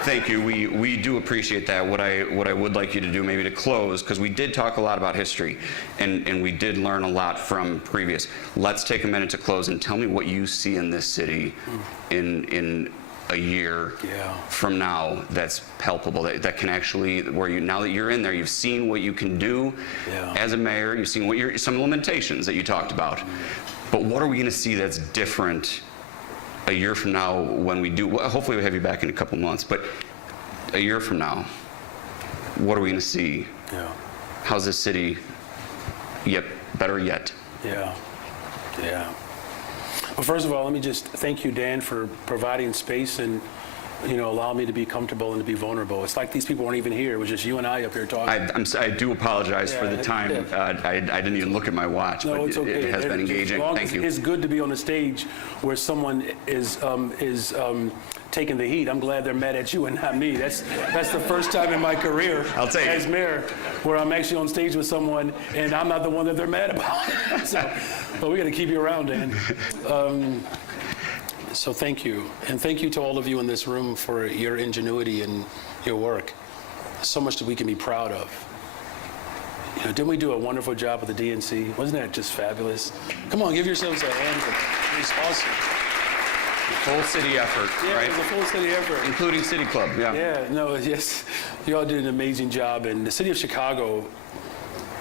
Thank you. We do appreciate that. What I would like you to do, maybe to close, because we did talk a lot about history, and we did learn a lot from previous. Let's take a minute to close and tell me what you see in this city in a year from now that's palpable, that can actually, now that you're in there, you've seen what you can do as a mayor, you've seen some limitations that you talked about. But what are we going to see that's different a year from now when we do, hopefully we'll have you back in a couple months, but a year from now, what are we going to see? How's this city better yet? Yeah. Well, first of all, let me just thank you, Dan, for providing space and allow me to be comfortable and to be vulnerable. It's like these people weren't even here. It was just you and I up here talking. I do apologize for the time. I didn't even look at my watch, no, but it's okay. It has been engaging. Thank you. It's good to be on a stage where someone is taking the heat. I'm glad they're mad at you and not me. That's the first time in my career as mayor where I'm actually on stage with someone and I'm not the one that they're mad about. But we got to keep you around, Dan. So thank you. And thank you to all of you in this room for your ingenuity and your work. So much that we can be proud of. Didn't we do a wonderful job with the DNC? Wasn't that just fabulous? Come on, give yourselves a hand. It was awesome. Full city effort, right? It was a full city effort. Including City Club, Yes. You all did an amazing job. And the city of Chicago,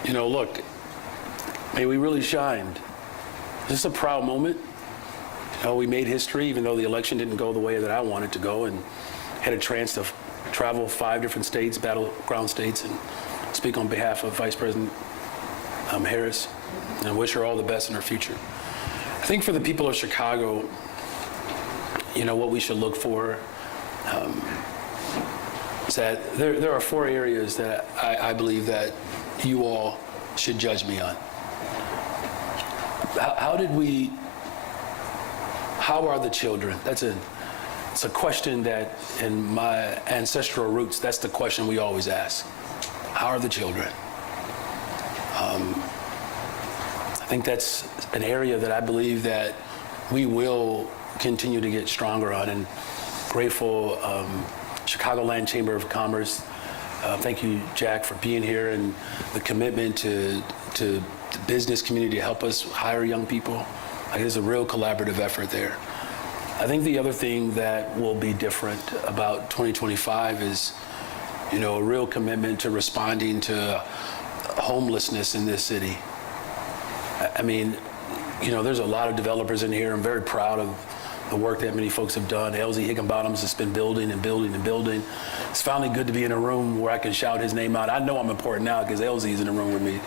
look, we really shined. This is a proud moment. We made history, even though the election didn't go the way that I wanted to go, and had a chance to travel 5 different states, battleground states, and speak on behalf of Vice President Harris, and wish her all the best in her future. I think for the people of Chicago, what we should look for is that there are 4 areas that I believe that you all should judge me on. How are the children? It's a question that in my ancestral roots, that's the question we always ask. How are the children? I think that's an area that I believe that we will continue to get stronger on, and grateful Chicagoland Chamber of Commerce. Thank you, Jack, for being here and the commitment to the business community to help us hire young people. There's a real collaborative effort there. I think the other thing that will be different about 2025 is, a real commitment to responding to homelessness in this city. there's a lot of developers in here. I'm very proud of the work that many folks have done. LZ Higginbottom's just been building and building and building. It's finally good to be in a room where I can shout his name out. I know I'm important now because LZ is in the room with me.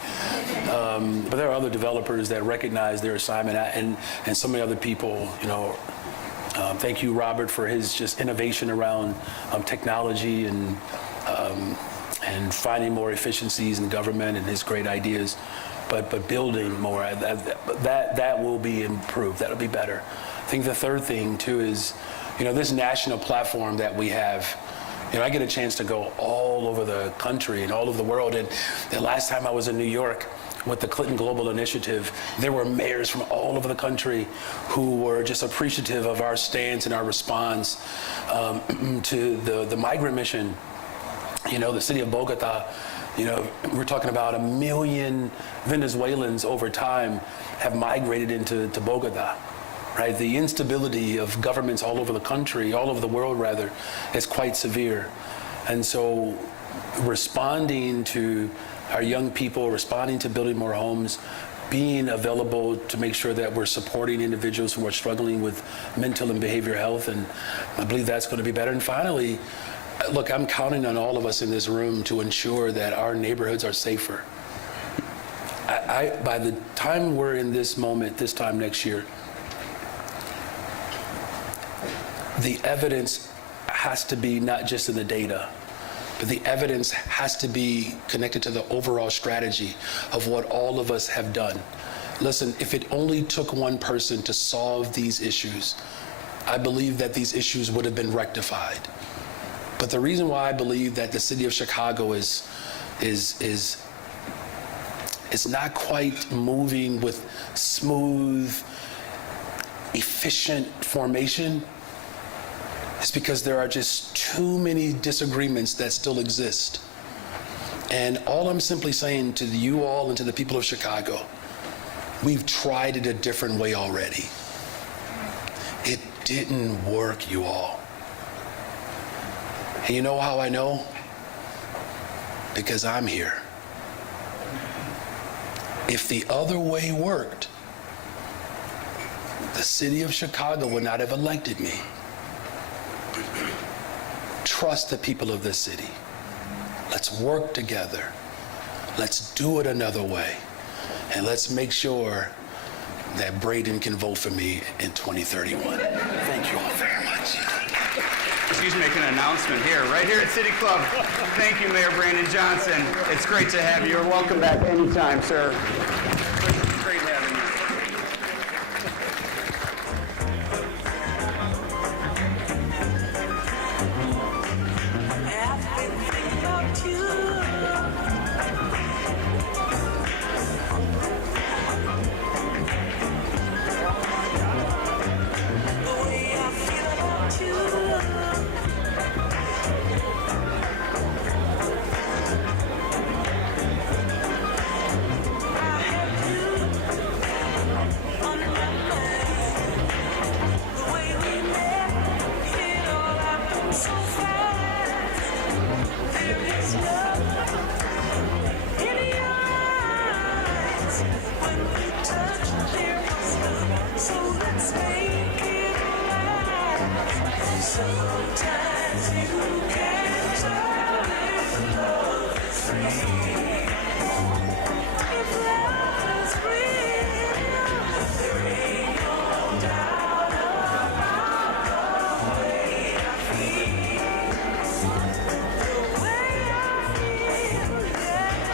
But there are other developers that recognize their assignment, and so many other people, thank you, Robert, for his just innovation around technology and finding more efficiencies in government and his great ideas. But building more, that will be improved. That'll be better. I think the third thing too is, this national platform that we have. I get a chance to go all over the country and all over the world. And the last time I was in New York with the Clinton Global Initiative, there were mayors from all over the country who were just appreciative of our stance and our response to the migrant mission. The city of Bogota, we're talking about 1 million Venezuelans over time have migrated into Bogota, right? The instability of governments all over the country, all over the world rather, is quite severe. And so responding to our young people, responding to building more homes, being available to make sure that we're supporting individuals who are struggling with mental and behavioral health, and I believe that's going to be better. And finally, look, I'm counting on all of us in this room to ensure that our neighborhoods are safer. By the time we're in this moment, this time next year, the evidence has to be not just in the data, but the evidence has to be connected to the overall strategy of what all of us have done. Listen, if it only took one person to solve these issues, I believe that these issues would have been rectified. But the reason why I believe that the city of Chicago is not quite moving with smooth, efficient formation is because there are just too many disagreements that still exist. And all I'm simply saying to you all and to the people of Chicago, we've tried it a different way already. It didn't work, you all. And you know how I know? Because I'm here. If the other way worked, the city of Chicago would not have elected me. Trust the people of this city. Let's work together. Let's do it another way. And let's make sure that Braden can vote for me in 2031. Thank you all very much. He's making an announcement here, right here at City Club. Thank you, Mayor Brandon Johnson. It's great to have you. You're welcome back anytime, sir. Great having you. I've been thinking about you. The way I feel about you. Sometimes you can't tell if love is free.